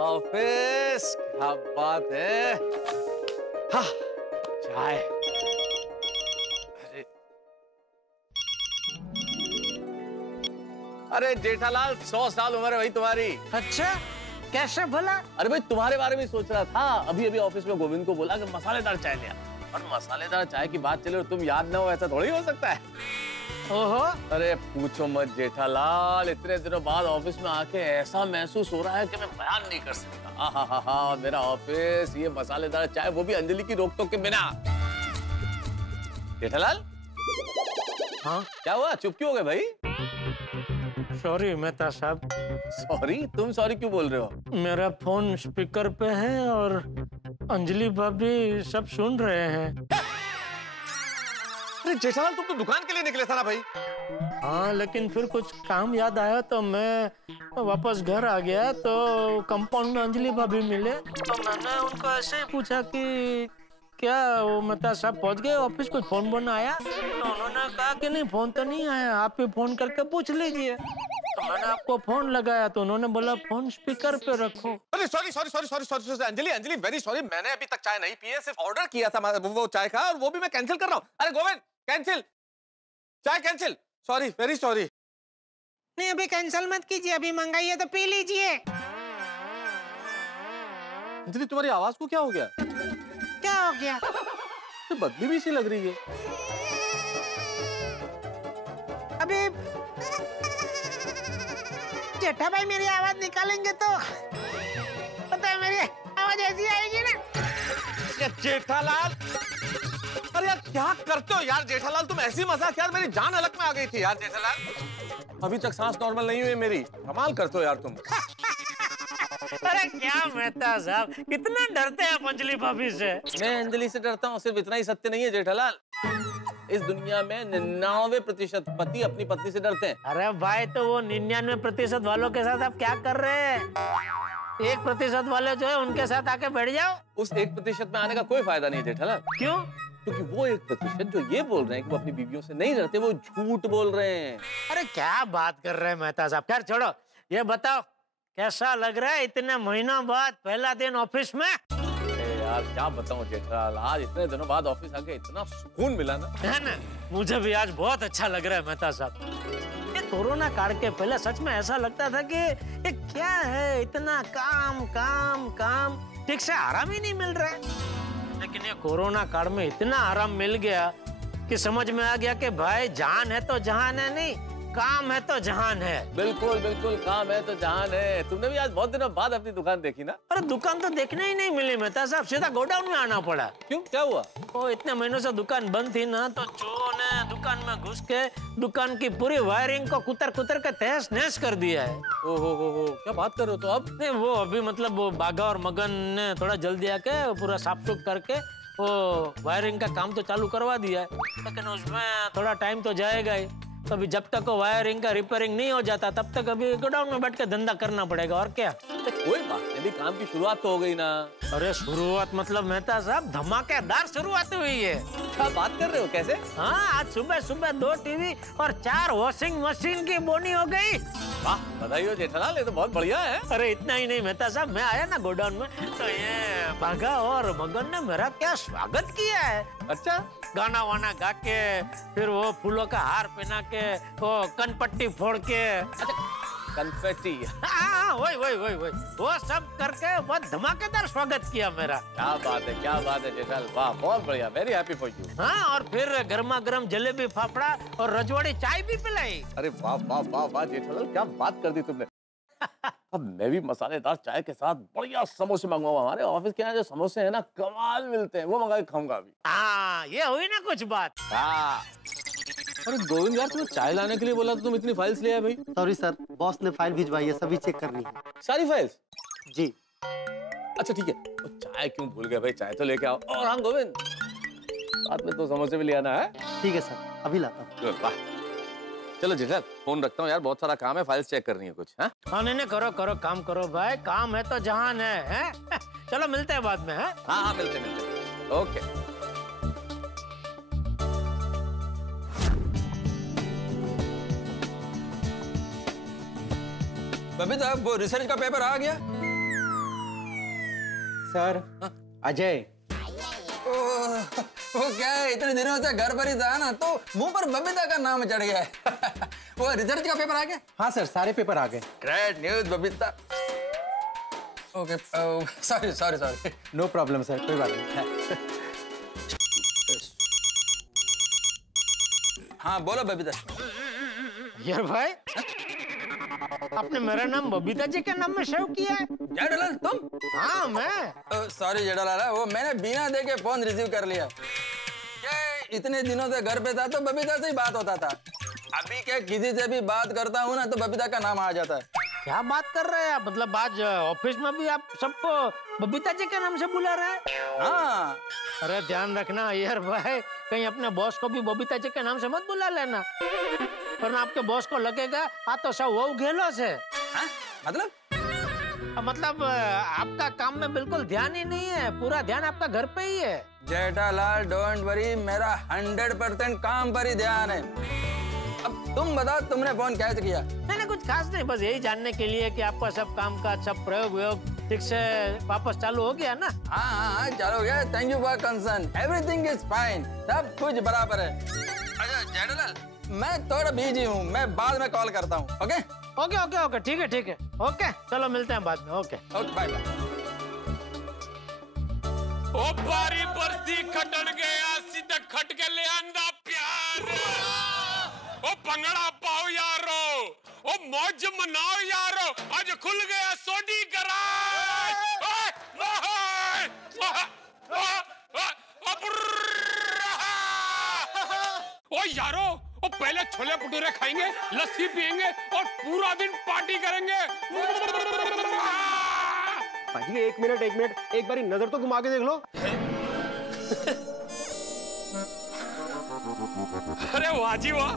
ऑफिस, क्या बात है। हाँ, चाय। अरे जेठालाल, 100 साल उम्र है भाई तुम्हारी। अच्छा, कैसे भला? अरे भाई तुम्हारे बारे में सोच रहा था। अभी अभी ऑफिस में गोविंद को बोला कि मसालेदार चाय ले आ, और मसालेदार चाय की बात चले और तुम याद ना हो, ऐसा थोड़ी हो सकता है। ओहो। अरे पूछो मत जेठालाल, इतने दिनों बाद ऑफिस में आके ऐसा महसूस हो रहा है कि मैं बयान नहीं कर सकता। आहा, मेरा ऑफिस, ये मसालेदार चाय, वो भी अंजलि की रोक टोक के बिना। जेठालाल, हाँ क्या हुआ, चुप क्यों हो गए भाई? सॉरी मेहता साहब। सॉरी? तुम सॉरी क्यों बोल रहे हो? मेरा फोन स्पीकर पे है और अंजलि भाभी सब सुन रहे हैं। अरे जेठालाल, तुम तो दुकान के लिए निकले था ना भाई? हाँ, लेकिन फिर कुछ काम याद आया तो मैं वापस घर आ गया, तो कंपाउंड में अंजलि भाभी मिले, तो मैंने उनको ऐसे ही पूछा कि क्या वो मेहता साहब पहुंच गए ऑफिस, कुछ फोन बोन आया? तो उन्होंने कहा कि नहीं, फोन तो नहीं आया, आप ही फोन करके पूछ लीजिए। तो मैंने आपको फोन लगाया तो उन्होंने बोला फोन स्पीकर पे रखो। अरे sorry sorry sorry sorry sorry Anjali, Anjali very sorry, मैंने अभी तक चाय नहीं पी है, सिर्फ ऑर्डर किया था वो चाय का, और वो भी मैं कैंसिल कर रहा हूँ। अरे गोविंद, कैंसिल, चाय कैंसिल, सॉरी, वेरी सॉरी। नहीं, अभी कैंसिल मत कीजिए, अभी मंगाइए तो पी लीजिए। अंजलि, तुम्हारी आवाज को क्या हो गया? क्या हो गया? तो बदली भी सी लग रही है। अभी जेठा भाई मेरी आवाज निकालेंगे तो पता है मेरी आवाज ऐसी आएगी ना। जेठालाल, अरे यार क्या करते हो यार जेठालाल, तुम ऐसी मजाक, यार मेरी जान हलक में आ गई थी यार जेठालाल। अभी तक सांस नॉर्मल नहीं हुई मेरी, कमाल करते हो यार तुम। अरे क्या मेहता साहब, कितना डरते हैं अंजलि भाभी से? मैं अंजलि से डरता हूँ, सिर्फ इतना ही सत्य नहीं है जेठालाल, इस दुनिया में 99% पति अपनी पत्नी से डरते हैं। अरे भाई, तो वो 99% वालों के साथ आप क्या कर रहे हैं? 1% वाले जो है उनके साथ आके बैठ जाओ। उस 1% में आने का कोई फायदा नहीं है जेठालाल। क्यों? क्योंकि वो 1% जो ये बोल रहे हैं कि वो अपनी बीवियों से नहीं डरते, वो झूठ बोल रहे हैं। अरे क्या बात कर रहे हैं मेहता साहब, खैर छोड़ो, ये बताओ कैसा लग रहा है इतने महीनों बाद पहला दिन ऑफिस में? यार क्या बताऊं जेठालाल, आज इतने दिनों बाद ऑफिस आके इतना सुकून मिला ना, है ना? मुझे भी आज बहुत अच्छा लग रहा है मेहता साहब। ये कोरोना काल के पहले सच में ऐसा लगता था कि ये क्या है, इतना काम काम काम, ठीक से आराम ही नहीं मिल रहा है। लेकिन ये कोरोना काल में इतना आराम मिल गया कि समझ में आ गया कि भाई जान है तो जहान है, नहीं काम है तो जहान है। बिल्कुल बिल्कुल, काम है तो जहान है। तुमने भी आज बहुत दिनों बाद अपनी दुकान देखी ना? अरे दुकान तो देखने ही नहीं मिली मेहता साहब, सीधा गोडाउन में आना पड़ा। क्यों, क्या हुआ? ओ, इतने महीनों से दुकान बंद थी ना, तो चोरों ने दुकान में घुस के दुकान की पूरी वायरिंग को कुतर कुतर के तहस नहस कर दिया है। ओहो, क्या बात कर रहे हो? तो अब नहीं, वो अभी मतलब वो बागा और मगन ने थोड़ा जल्दी आके पूरा साफ सुफ करके वो वायरिंग का काम तो चालू करवा दिया है, लेकिन उसमें थोड़ा टाइम तो जाएगा ही। तो अभी जब तक वो वायरिंग का रिपेयरिंग नहीं हो जाता तब तक अभी गोडाउन में बैठ के धंधा करना पड़ेगा, और क्या। कोई बात नहीं, अभी काम की शुरुआत तो हो गई ना। अरे शुरुआत मतलब मेहता साहब धमाकेदार शुरुआत हुई है। क्या बात कर रहे हो, कैसे? हाँ, आज सुबह सुबह 2 टीवी और 4 वॉशिंग मशीन की बोनी हो गई। वाह, बधाई हो जेठालाल, ये तो बहुत बढ़िया है। अरे इतना ही नहीं मेहता साहब, मैं आया ना गोडाउन में तो ये बागा और मगन ने मेरा क्या स्वागत किया है। अच्छा? गाना वाना गा के, फिर वो फूलों का हार पहना के, वो कनपट्टी फोड़ के, कन्फेटी, हाँ वही वो सब करके बहुत धमाकेदार स्वागत किया मेरा। क्या बात है, क्या बात है जेठालाल, वाह बहुत बढ़िया, वेरी हैप्पी फॉर यू। हाँ, और फिर गर्मा गर्म जलेबी फाफड़ा और रजवाड़ी चाय भी पिलाई। अरे वाह वाह वाह वाह जेठालाल, क्या बात कर दी तुमने। अब मैं भी मसालेदार चाय के साथ बढ़िया समोसे मंगवाऊंगा। हमारे ऑफिस के यहाँ जो समोसे हैं ना, कमाल मिलते हैं, वो मंगा के खाऊंगा अभी। हाँ, ये हुई ना कुछ बात। हाँ। अरे गोविंद यार, तुम्हें चाय लाने के लिए बोला तो तुम इतनी फाइल्स ले आए भाई? सॉरी सर, बॉस ने फाइल भिजवाई है, सभी चेक करनी है। सारी फाइल्स? जी। अच्छा ठीक है, तो चाय क्यों भूल गए भाई, चाय तो लेके आओ। और हाँ गोविंद, साथ में तो समोसे भी ले आना है। ठीक है सर, अभी लाता हूँ। वाह, चलो जेठा फोन रखता हूँ यार, बहुत सारा काम है, फाइल्स चेक करनी है कुछ। हाँ नहीं करो करो, काम करो भाई, काम है तो जहान है? चलो मिलते हैं बाद में। हाँ मिलते ओके। बबीता, वो रिसर्च का पेपर आ गया? सर, अजय। वो क्या है, इतने दिनों से घर पर ही था ना, तो मुंह पर बबीता का नाम चढ़ गया है। वो रिसर्च का पेपर आ गया? हाँ सर, सारे पेपर आ गए। Great news Babita. Okay, sorry sorry sorry. No problem sir, कोई बात नहीं। हाँ बोलो बबीता। यार भाई, आपने मेरा नाम बबीता जी के नाम में सेव किया है? जेठालाल तुम? हाँ मैं। सॉरी जेठालाल, वो मैंने बिना देखे फोन रिसीव कर लिया। इतने दिनों से घर पे था तो बबीता से ही बात होता था। अभी क्या किसी से भी बात करता हूँ ना तो बबीता का नाम आ जाता है। क्या बात कर रहे हैं आप? मतलब आज ऑफिस में भी आप सबको बबीता जी के नाम से बुला रहे हैं? हाँ। अरे ध्यान रखना यार भाई, कहीं अपने बॉस को भी बबीता जी के नाम से मत बुला लेना, वरना आपके बॉस को लगेगा आ तो सब वो घेलो से। मतलब आपका काम में बिल्कुल ध्यान ही नहीं है, पूरा ध्यान आपका घर पे ही है। जेठालाल डोंट वरी, मेरा 100% काम पर ही ध्यान है। अब तुम बताओ तुमने फोन कैसे किया? मैंने कुछ खास नहीं, बस यही जानने के लिए कि आपका सब काम का सब प्रयोग ठीक से वापस चालू हो गया ना? हाँ चालू हो गया। Thank you for concern, everything is fine, सब कुछ बराबर है। अच्छा जेठालाल, मैं थोड़ा बिजी हूँ, मैं बाद में कॉल करता हूँ। ओके ओके ओके ओके, ठीक है ठीक है, ओके चलो मिलते हैं बाद में। Okay okay bye bye. ओ बारी बरसी खटन गया सीधा खट के ले आंदा प्यार। ओ भंगड़ा पाओ यारो, ओ मौज मनाओ यारो, आज खुल गया सोडी गराज। ओ यारो, ओ पहले छोले भटूरे खाएंगे, लस्सी पियेंगे और पूरा दिन पार्टी करेंगे। पाजी एक मिनट, एक बारी नजर तो घुमा के देख लो। अरे वाह जी वाह,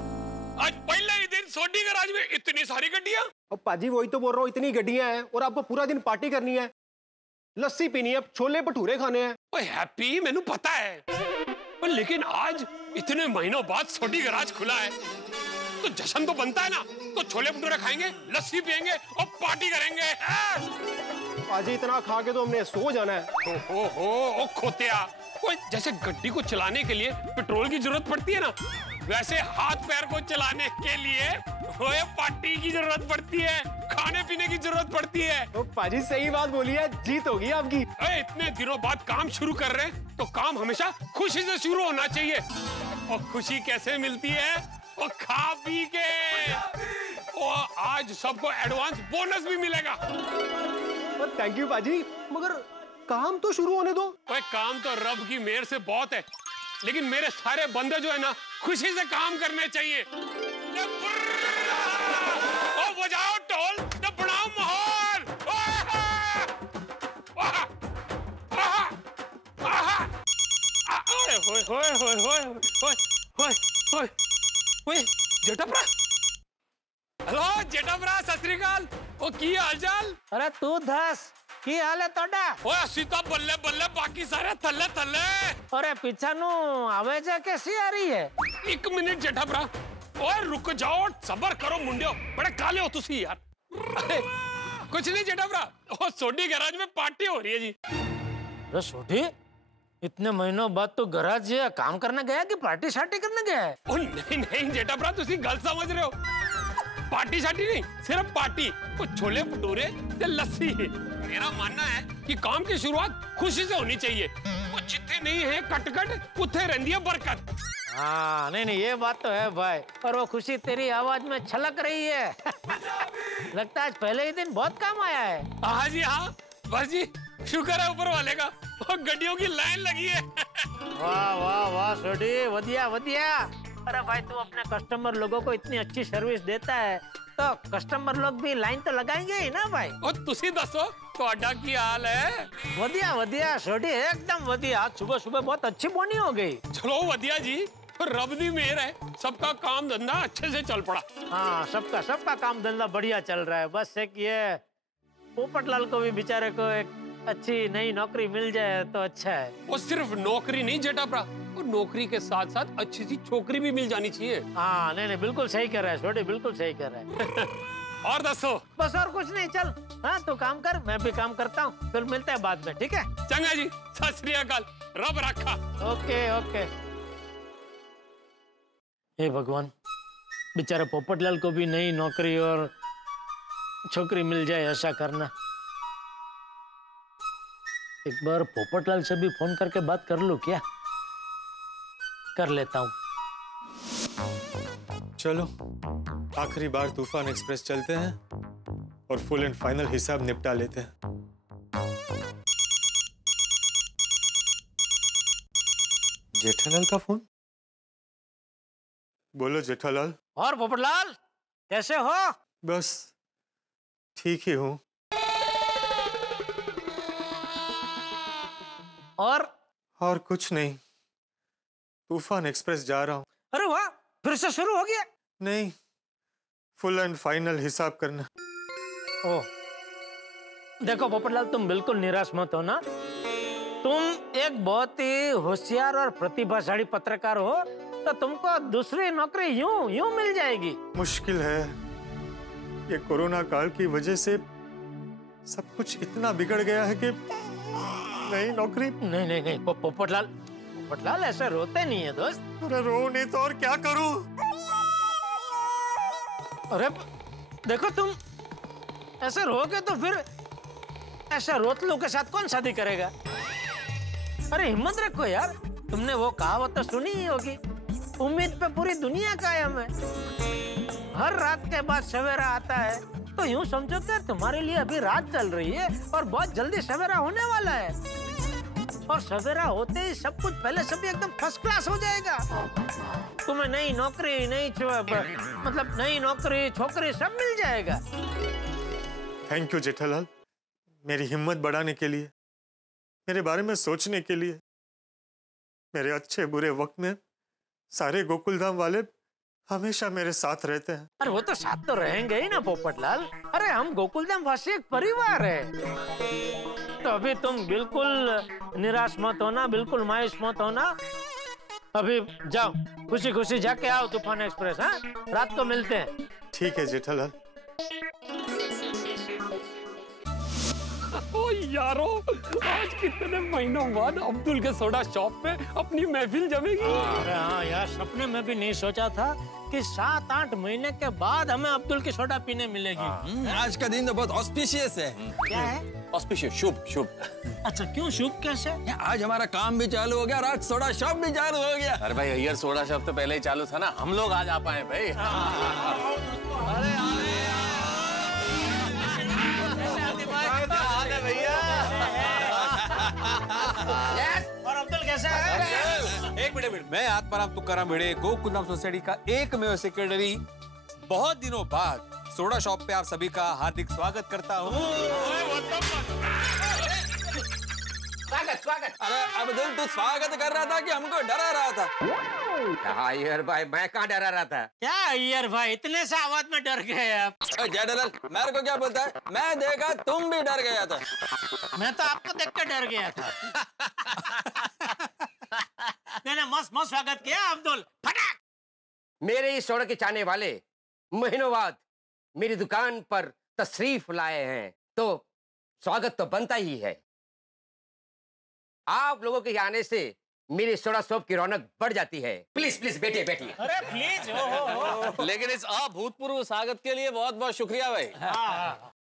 आज पहले ही दिन सोडी गराज में इतनी सारी गड्डियां। अब पाजी वही तो बोल रहा हूँ, इतनी गड्डियां हैं और आपको पूरा दिन पार्टी करनी है, लस्सी पीनी है, छोले भटूरे खाने हैं। ओए हैप्पी, मैंने पता है, पर लेकिन आज इतने महीनों बाद सोडी गराज खुला है तो जश्न तो बनता है ना। तो छोले भटूरे खाएंगे, लस्सी पियेंगे और पार्टी करेंगे। आज इतना खा के तो हमने सो जाना है। ओ खोतिया, वो जैसे गड्डी को चलाने के लिए पेट्रोल की जरूरत पड़ती है ना, वैसे हाथ पैर को चलाने के लिए पार्टी की जरूरत पड़ती है, खाने पीने की जरूरत पड़ती है। तो पाजी सही बात बोली है, जीत होगी आपकी। इतने दिनों बाद काम शुरू कर रहे हैं तो काम हमेशा खुशी से शुरू होना चाहिए। और खुशी कैसे मिलती है? और खा पी के। और आज सबको एडवांस बोनस भी मिलेगा। थैंक यू पाजी, मगर काम तो शुरू होने दो। ओए काम तो रब की मेहर से बहुत है, लेकिन मेरे सारे बंदे जो है ना खुशी से काम करने चाहिए। ओ बजाओ ढोल, तो बनाओ माहौल। जेठाभरा, हेलो जेठाभरा, सत श्री अकाल। ओ की हालचाल? अरे तू दस की हाल है तोड़ा? ओए सीता बल्ले बल्ले, बाकी सारे थल्ले थल्ले। अरे पीछा नु आवाज कैसी आ रही है? एक मिनट जेठाभरा, ओए रुक जाओ, सबर करो मुंडियो, बड़े काले हो तुसी यार। कुछ नहीं जेठाभरा, ओ सोडी गैराज में पार्टी हो रही है जी। अरे सोडी, इतने महीनों बाद तो गैराज काम करने गया कि पार्टी शार्टी करने गया है? ओ नहीं जेठाभरा, तुसी गलत समझ रहे हो। पार्टी शार्टी नहीं, सिर्फ पार्टी। वो छोले भटूरे ते लस्सी। मेरा मानना है कि काम की शुरुआत खुशी से होनी चाहिए। वो जितने नहीं है कट उथे रहती है बरकत। हाँ नहीं ये बात तो है भाई, और वो खुशी तेरी आवाज में छलक रही है। लगता है आज पहले ही दिन बहुत काम आया है। हाँ जी हाँ, बस जी शुक्र है ऊपर वाले का, वो गड्डियों की लाइन लगी है। वाह वाह वाह सोडी, वधिया वधिया। अरे भाई तू अपने कस्टमर लोगों को इतनी अच्छी सर्विस देता है तो कस्टमर लोग भी लाइन तो लगाएंगे ही ना भाई। और तुसी दसो ਤੁਹਾਡਾ ਕੀ हाल है? वधिया वधिया सोडी, एकदम वधिया। आज सुबह सुबह बहुत अच्छी बोनी हो गई। चलो वधिया जी, रब दी मेहर है, सबका काम धंधा अच्छे से चल पड़ा। हाँ सबका काम धंधा बढ़िया चल रहा है। बस एक ये पोपटलाल को भी बेचारे को एक अच्छी नई नौकरी मिल जाए तो अच्छा है। वो सिर्फ नौकरी नहीं जेठाभरा, और नौकरी के साथ साथ अच्छी सी छोकरी भी मिल जानी चाहिए। हाँ नहीं बिल्कुल सही कर रहा है छोटे, बिल्कुल सही कर रहा है। और दसो? बस और कुछ नहीं, चल हाँ तू काम कर, मैं भी काम करता हूँ, फिर मिलते हैं बाद में, ठीक है? चंगा जी, सत श्री अकाल, रब रखा। Okay okay. हे भगवान, बेचारे पोपटलाल को भी नई नौकरी और छोकरी मिल जाए ऐसा करना। एक बार पोपटलाल से भी फोन करके बात कर लूं क्या? कर लेता हूं। चलो आखिरी बार तूफान एक्सप्रेस चलते हैं और फुल एंड फाइनल हिसाब निपटा लेते हैं। जेठालाल का फोन। बोलो जेठालाल। और पोपटलाल कैसे हो? बस ठीक ही हूँ। और कुछ नहीं, तूफान एक्सप्रेस जा रहा हूँ। अरे वाह, फिर से शुरू हो गया? नहीं, फुल एंड फाइनल हिसाब करना। ओह, देखो पोपटलाल, तुम बिल्कुल निराश मत हो ना। तुम एक बहुत ही होशियार और प्रतिभाशाली पत्रकार हो, तो तुमको दूसरी नौकरी यूं मिल जाएगी। मुश्किल है, ये कोरोना काल की वजह से सब कुछ इतना बिगड़ गया है कि नई नौकरी। नहीं पोपटलाल ऐसे रोते नहीं है दोस्त। अरे रो नहीं तो और क्या करूं? अरे देखो, तुम ऐसे रोगे तो फिर ऐसे रोतलों के साथ कौन शादी करेगा? अरे हिम्मत रखो यार, तुमने वो कहावत तो सुनी ही होगी, उम्मीद पे पूरी दुनिया कायम है। हर रात के बाद सवेरा आता है, तो यूं समझो कि तुम्हारे लिए अभी रात चल रही है और बहुत जल्दी सवेरा होने वाला है। और सवेरा होते ही सब कुछ पहले से भी एकदम फर्स्ट क्लास हो जाएगा। तुम्हें नई नौकरी, नई नौकरी छोकरी सब मिल जाएगा। थैंक यू जेठालाल, मेरी हिम्मत बढ़ाने के लिए, मेरे बारे में सोचने के लिए। मेरे अच्छे बुरे वक्त में सारे गोकुलधाम वाले हमेशा मेरे साथ रहते हैं। अरे वो तो साथ तो रहेंगे ही ना पोपटलाल। अरे हम गोकुलधाम वासी एक परिवार है। तो अभी तुम बिल्कुल निराश मत होना, बिल्कुल मायूस मत होना। अभी जाओ, खुशी खुशी जाके आओ तूफान एक्सप्रेस। हाँ, रात को मिलते हैं। ठीक है जेठालाल। ओ यारो, आज कितने महीनों बाद अब्दुल के सोडा शॉप पे अपनी महफिल जमेगी। अरे हाँ यार, सपने में भी नहीं सोचा था कि 7-8 महीने के बाद हमें अब्दुल की सोडा पीने मिलेगी। आज का दिन तो बहुत ऑस्पिशियस है। क्या है? ऑस्पिशियस, शुभ शुभ। अच्छा, क्यों शुभ कैसे? आज हमारा काम भी चालू हो गया और आज सोडा शॉप भी चालू हो गया। अरे भाई, अय्यर सोडा शॉप तो पहले ही चालू था ना, हम लोग आज आ पाए भाई। और अब्दुल कैसा है? एक मिनट, मैं आत्माराम तुकाराम भिड़े, गोकुलधाम सोसाइटी का एकमेव सेक्रेटरी, बहुत दिनों बाद सोडा शॉप पे आप सभी का हार्दिक स्वागत करता हूँ। स्वागत। अरे अब्दुल, तू स्वागत कर रहा था कि हमको डरा रहा था? अय्यर भाई, मैं कहाँ डरा रहा था? क्या अय्यर भाई, इतने से आवाज में डर गए आप? जेठालाल, मेरे को क्या बोलता है? मैं देखा तुम भी डर गया था। मैं तो आपको देख कर डर गया था। मैंने मस्त स्वागत किया अब्दुल। फटाक! मेरे इस सोडा के चाहने वाले महीनों बाद मेरी दुकान पर तशरीफ लाए हैं, तो स्वागत तो बनता ही है। आप लोगों के आने से मेरी सोडा शॉप की रौनक बढ़ जाती है। प्लीज प्लीज बैठिए बैठिए। अरे प्लीज हो। लेकिन इस अभूतपूर्व स्वागत के लिए बहुत बहुत शुक्रिया भाई।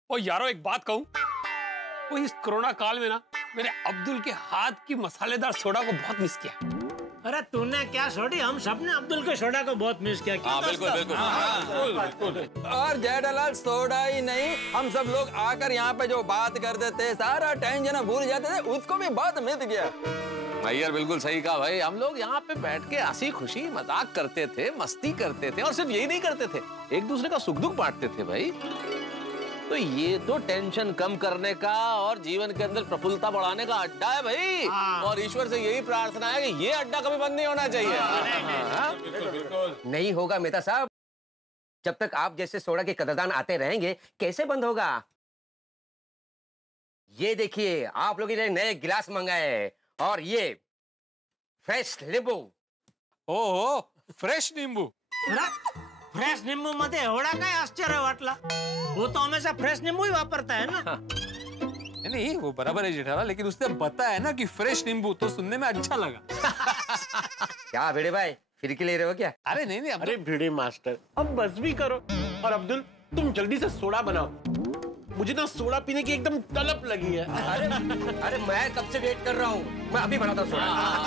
ओ यारो, एक बात कहूं, वो इस कोरोना काल में ना मेरे अब्दुल के हाथ की मसालेदार सोडा को बहुत मिस किया। अरे तूने क्या छोड़ी, हम सबने अब्दुल के सोडा को बहुत मिस किया। बिल्कुल। और जेठालाल, सोडा ही नहीं, हम सब लोग आकर यहाँ पे जो बात करते थे, सारा टेंशन भूल जाते थे, उसको भी बहुत मिस गया। अय्यर बिल्कुल सही कहा भाई। हम लोग यहाँ पे बैठ के हंसी खुशी मजाक करते थे, मस्ती करते थे, और सिर्फ यही नहीं करते थे, एक दूसरे का सुख दुख बांटते थे भाई। तो ये तो टेंशन कम करने का और जीवन के अंदर प्रफुल्लता बढ़ाने का अड्डा है भाई। और ईश्वर से यही प्रार्थना है कि ये अड्डा कभी बंद नहीं होना चाहिए। नहीं होगा मेहता साहब, जब तक आप जैसे सोडा के कदरदान आते रहेंगे, कैसे बंद होगा? ये देखिए, आप लोगों ने नए गिलास मंगाए, और ये फ्रेश नींबू। ओहो, फ्रेश नींबू। फ्रेश नींबू मध्ये एवढा काय आश्चर्य वाटला? वो तो हमेशा फ्रेश नींबू ही वापरता है ना। नहीं, वो बराबर है जेठालाल, लेकिन उसने बताया ना कि फ्रेश नींबू, तो सुनने में अच्छा लगा। क्या भिड़े भाई, फिर के ले रहे हो क्या? अरे नहीं, अरे भिड़े मास्टर, अब बस भी करो। और अब्दुल, तुम जल्दी से सोडा बनाओ, मुझे ना सोडा पीने की एकदम तलब लगी है। अरे मैं कब से वेट कर रहा हूँ, मैं अभी बनाता हूँ सोडा।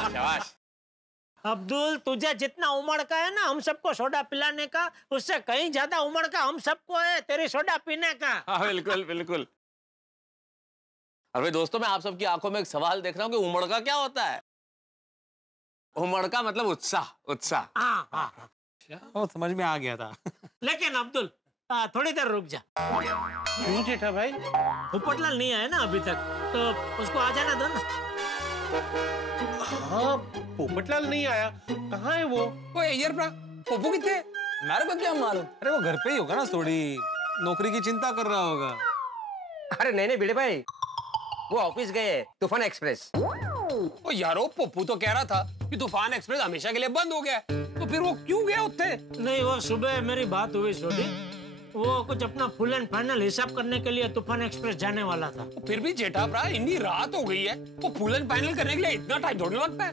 शाबाश। अब्दुल, तुझे जितना उमड़ का है ना हम सबको सोडा पिलाने का, उससे कहीं ज्यादा उमड़ का हम सबको है तेरी सोडा पीने का। हाँ बिल्कुल बिल्कुल। अरे दोस्तों, मैं आप सबकी आंखों में एक सवाल देख रहा हूँ कि उमड़ का क्या होता है। उमड़ का मतलब उत्साह, उत्साह। हाँ। वो समझ में आ गया था। लेकिन अब्दुल थोड़ी देर रुक जा। क्यों जेठा भाई? पोपटलाल नहीं आया ना अभी तक, तो उसको आ जाना दो ना। हाँ, पोपटलाल नहीं आया, कहाँ है वो? यार पप्पू कितने? मेरे को क्या मालूम? अरे वो घर पे ही होगा ना, थोड़ी नौकरी की चिंता कर रहा होगा। अरे नहीं भिड़े भाई, वो ऑफिस गए तूफान एक्सप्रेस। ओ यारो, पप्पू तो कह रहा था कि तूफान एक्सप्रेस हमेशा के लिए बंद हो गया है, तो फिर वो क्यों गया उत्ते? नहीं, वो सुबह मेरी बात हुई सोडी, वो कुछ अपना फुल एंड फाइनल हिसाब करने के लिए तूफान एक्सप्रेस जाने वाला था। फिर भी जेठा भरा, इतनी रात हो गई है, वो फुल एंड फाइनल करने के लिए इतना टाइम थोड़ी लगता है।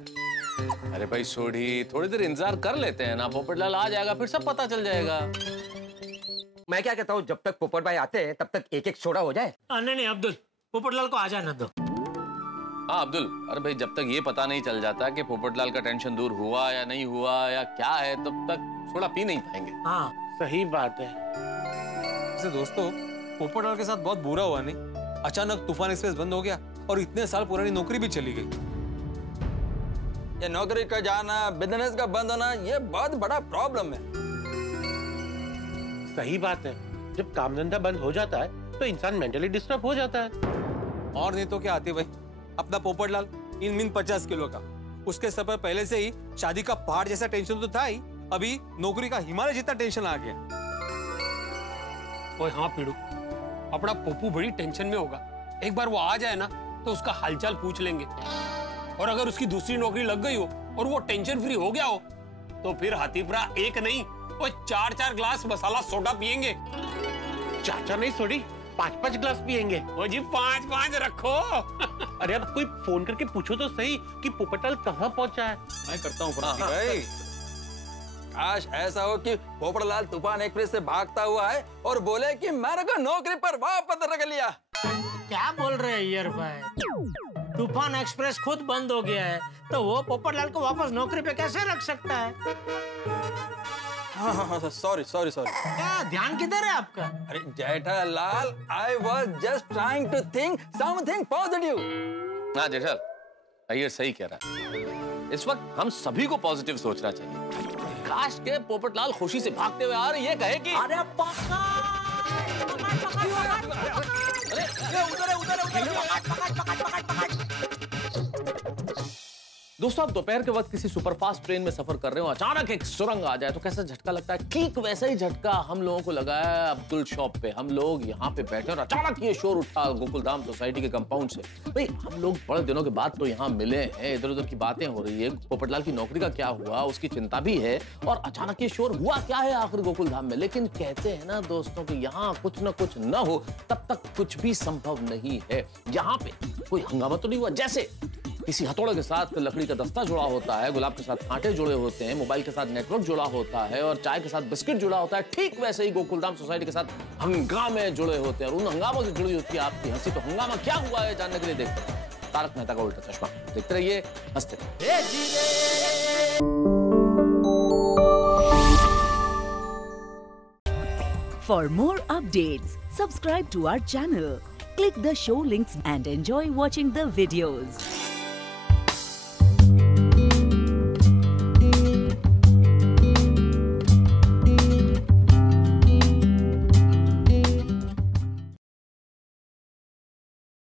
अरे भाई सोढ़ी, थोड़ी देर इंतजार कर लेते हैं ना, पोपटलाल आ जाएगा, फिर सब पता चल जाएगा। मैं क्या कहता हूँ, जब तक पोपट भाई आते हैं तब तक एक एक सोडा हो जाए। नहीं अब्दुल, पोपटलाल को आ जाना दो। हाँ अब्दुल, अरे भाई जब तक ये पता नहीं चल जाता कि पोपटलाल का टेंशन दूर हुआ या नहीं हुआ या क्या है, तब तक सोडा पी नहीं पाएंगे। हाँ सही बात है। वैसे दोस्तों, पोपटलाल के साथ बहुत बुरा हुआ नहीं? अचानक तूफान एक्सप्रेस बंद हो गया और इतने साल पुरानी नौकरी भी चली गई। ये नौकरी का जाना, बिजनेस का बंद होना, ये बहुत बड़ा प्रॉब्लम है। सही बात है, जब काम धंधा बंद हो जाता है तो इंसान मेंटली डिस्टर्ब हो जाता है। और नहीं तो क्या आती भाई, अपना पोपटलाल इन मिन 50 किलो का, उसके सर पर पहले से ही शादी का पहाड़ जैसा टेंशन तो था ही, अभी नौकरी का हिमालय जितना टेंशन आ गया। ओए हाँ पीड़ू, अपना पप्पू बड़ी टेंशन में होगा। एक बार वो आ जाए ना तो उसका हालचाल पूछ लेंगे, और अगर उसकी दूसरी नौकरी लग गई हो और वो टेंशन फ्री हो गया हो, तो फिर हाथीपुरा एक नहीं, वो 4-4 ग्लास मसाला सोडा पियेंगे। 4-4 नहीं सोडी, 5-5 ग्लास पियेंगे। वो जी 5-5 रखो। अरे अब कोई फोन करके पूछो तो सही कि पोपटलाल कहाँ पहुंचा है। मैं करता हूँ भाई। काश ऐसा हो कि पोपटलाल तूफान एक्सप्रेस से भागता हुआ है और बोले कि मेरे को नौकरी पर वापस रख लिया। क्या बोल रहे हैं यार भाई? तूफान एक्सप्रेस खुद बंद हो गया है, तो वो पोपटलाल को वापस नौकरी पे कैसे रख सकता है? हाँ, सॉरी। क्या ध्यान किधर है आपका? अरे Jethalal, I was just trying to think something positive. हाँ जेठा, अय्यर सही कह रहा है। इस वक्त हम सभी को पॉजिटिव सोचना चाहिए। काश के पोपटलाल खुशी से भागते हुए आ रहे ये कहे कि अरे दोस्तों, आप दोपहर के वक्त किसी सुपरफास्ट ट्रेन में सफर कर रहे हो, अचानक एक सुरंग आ जाए तो कैसा झटका लगता है? ठीक वैसा ही झटका हम लोगों को लगा है अब्दुल शॉप पे। हम लोग यहाँ पे बैठे और अचानक ये शोर उठा गोकुलधाम सोसाइटी के कंपाउंड से। भाई हम लोग बड़े दिनों के बाद तो यहाँ मिले हैं, इधर उधर की बातें हो रही है, पोपटलाल की नौकरी का क्या हुआ उसकी चिंता भी है, और अचानक ये शोर हुआ क्या है आखिर गोकुलधाम में। लेकिन कहते हैं ना दोस्तों कि यहाँ कुछ न कुछ न हो तब तक कुछ भी संभव नहीं है। यहाँ पे कोई हंगामा तो नहीं हुआ, जैसे किसी हथौड़े के साथ लकड़ी का दस्ता जुड़ा होता है, गुलाब के साथ कांटे जुड़े होते हैं, मोबाइल के साथ नेटवर्क जुड़ा होता है और चाय के साथ बिस्किट जुड़ा होता है, ठीक वैसे ही गोकुलधाम सोसाइटी के साथ हंगामे जुड़े होते हैं। और उन हंगामों से जुड़ी होती है आपकी हंसी। तो हंगामा क्या हुआ है जानने के लिए देखते हैं तारक मेहता का उल्टा चश्मा। देखते रहिए, हंसते रहिए। For more updates, subscribe to our channel, click the show links and enjoy watching the videos.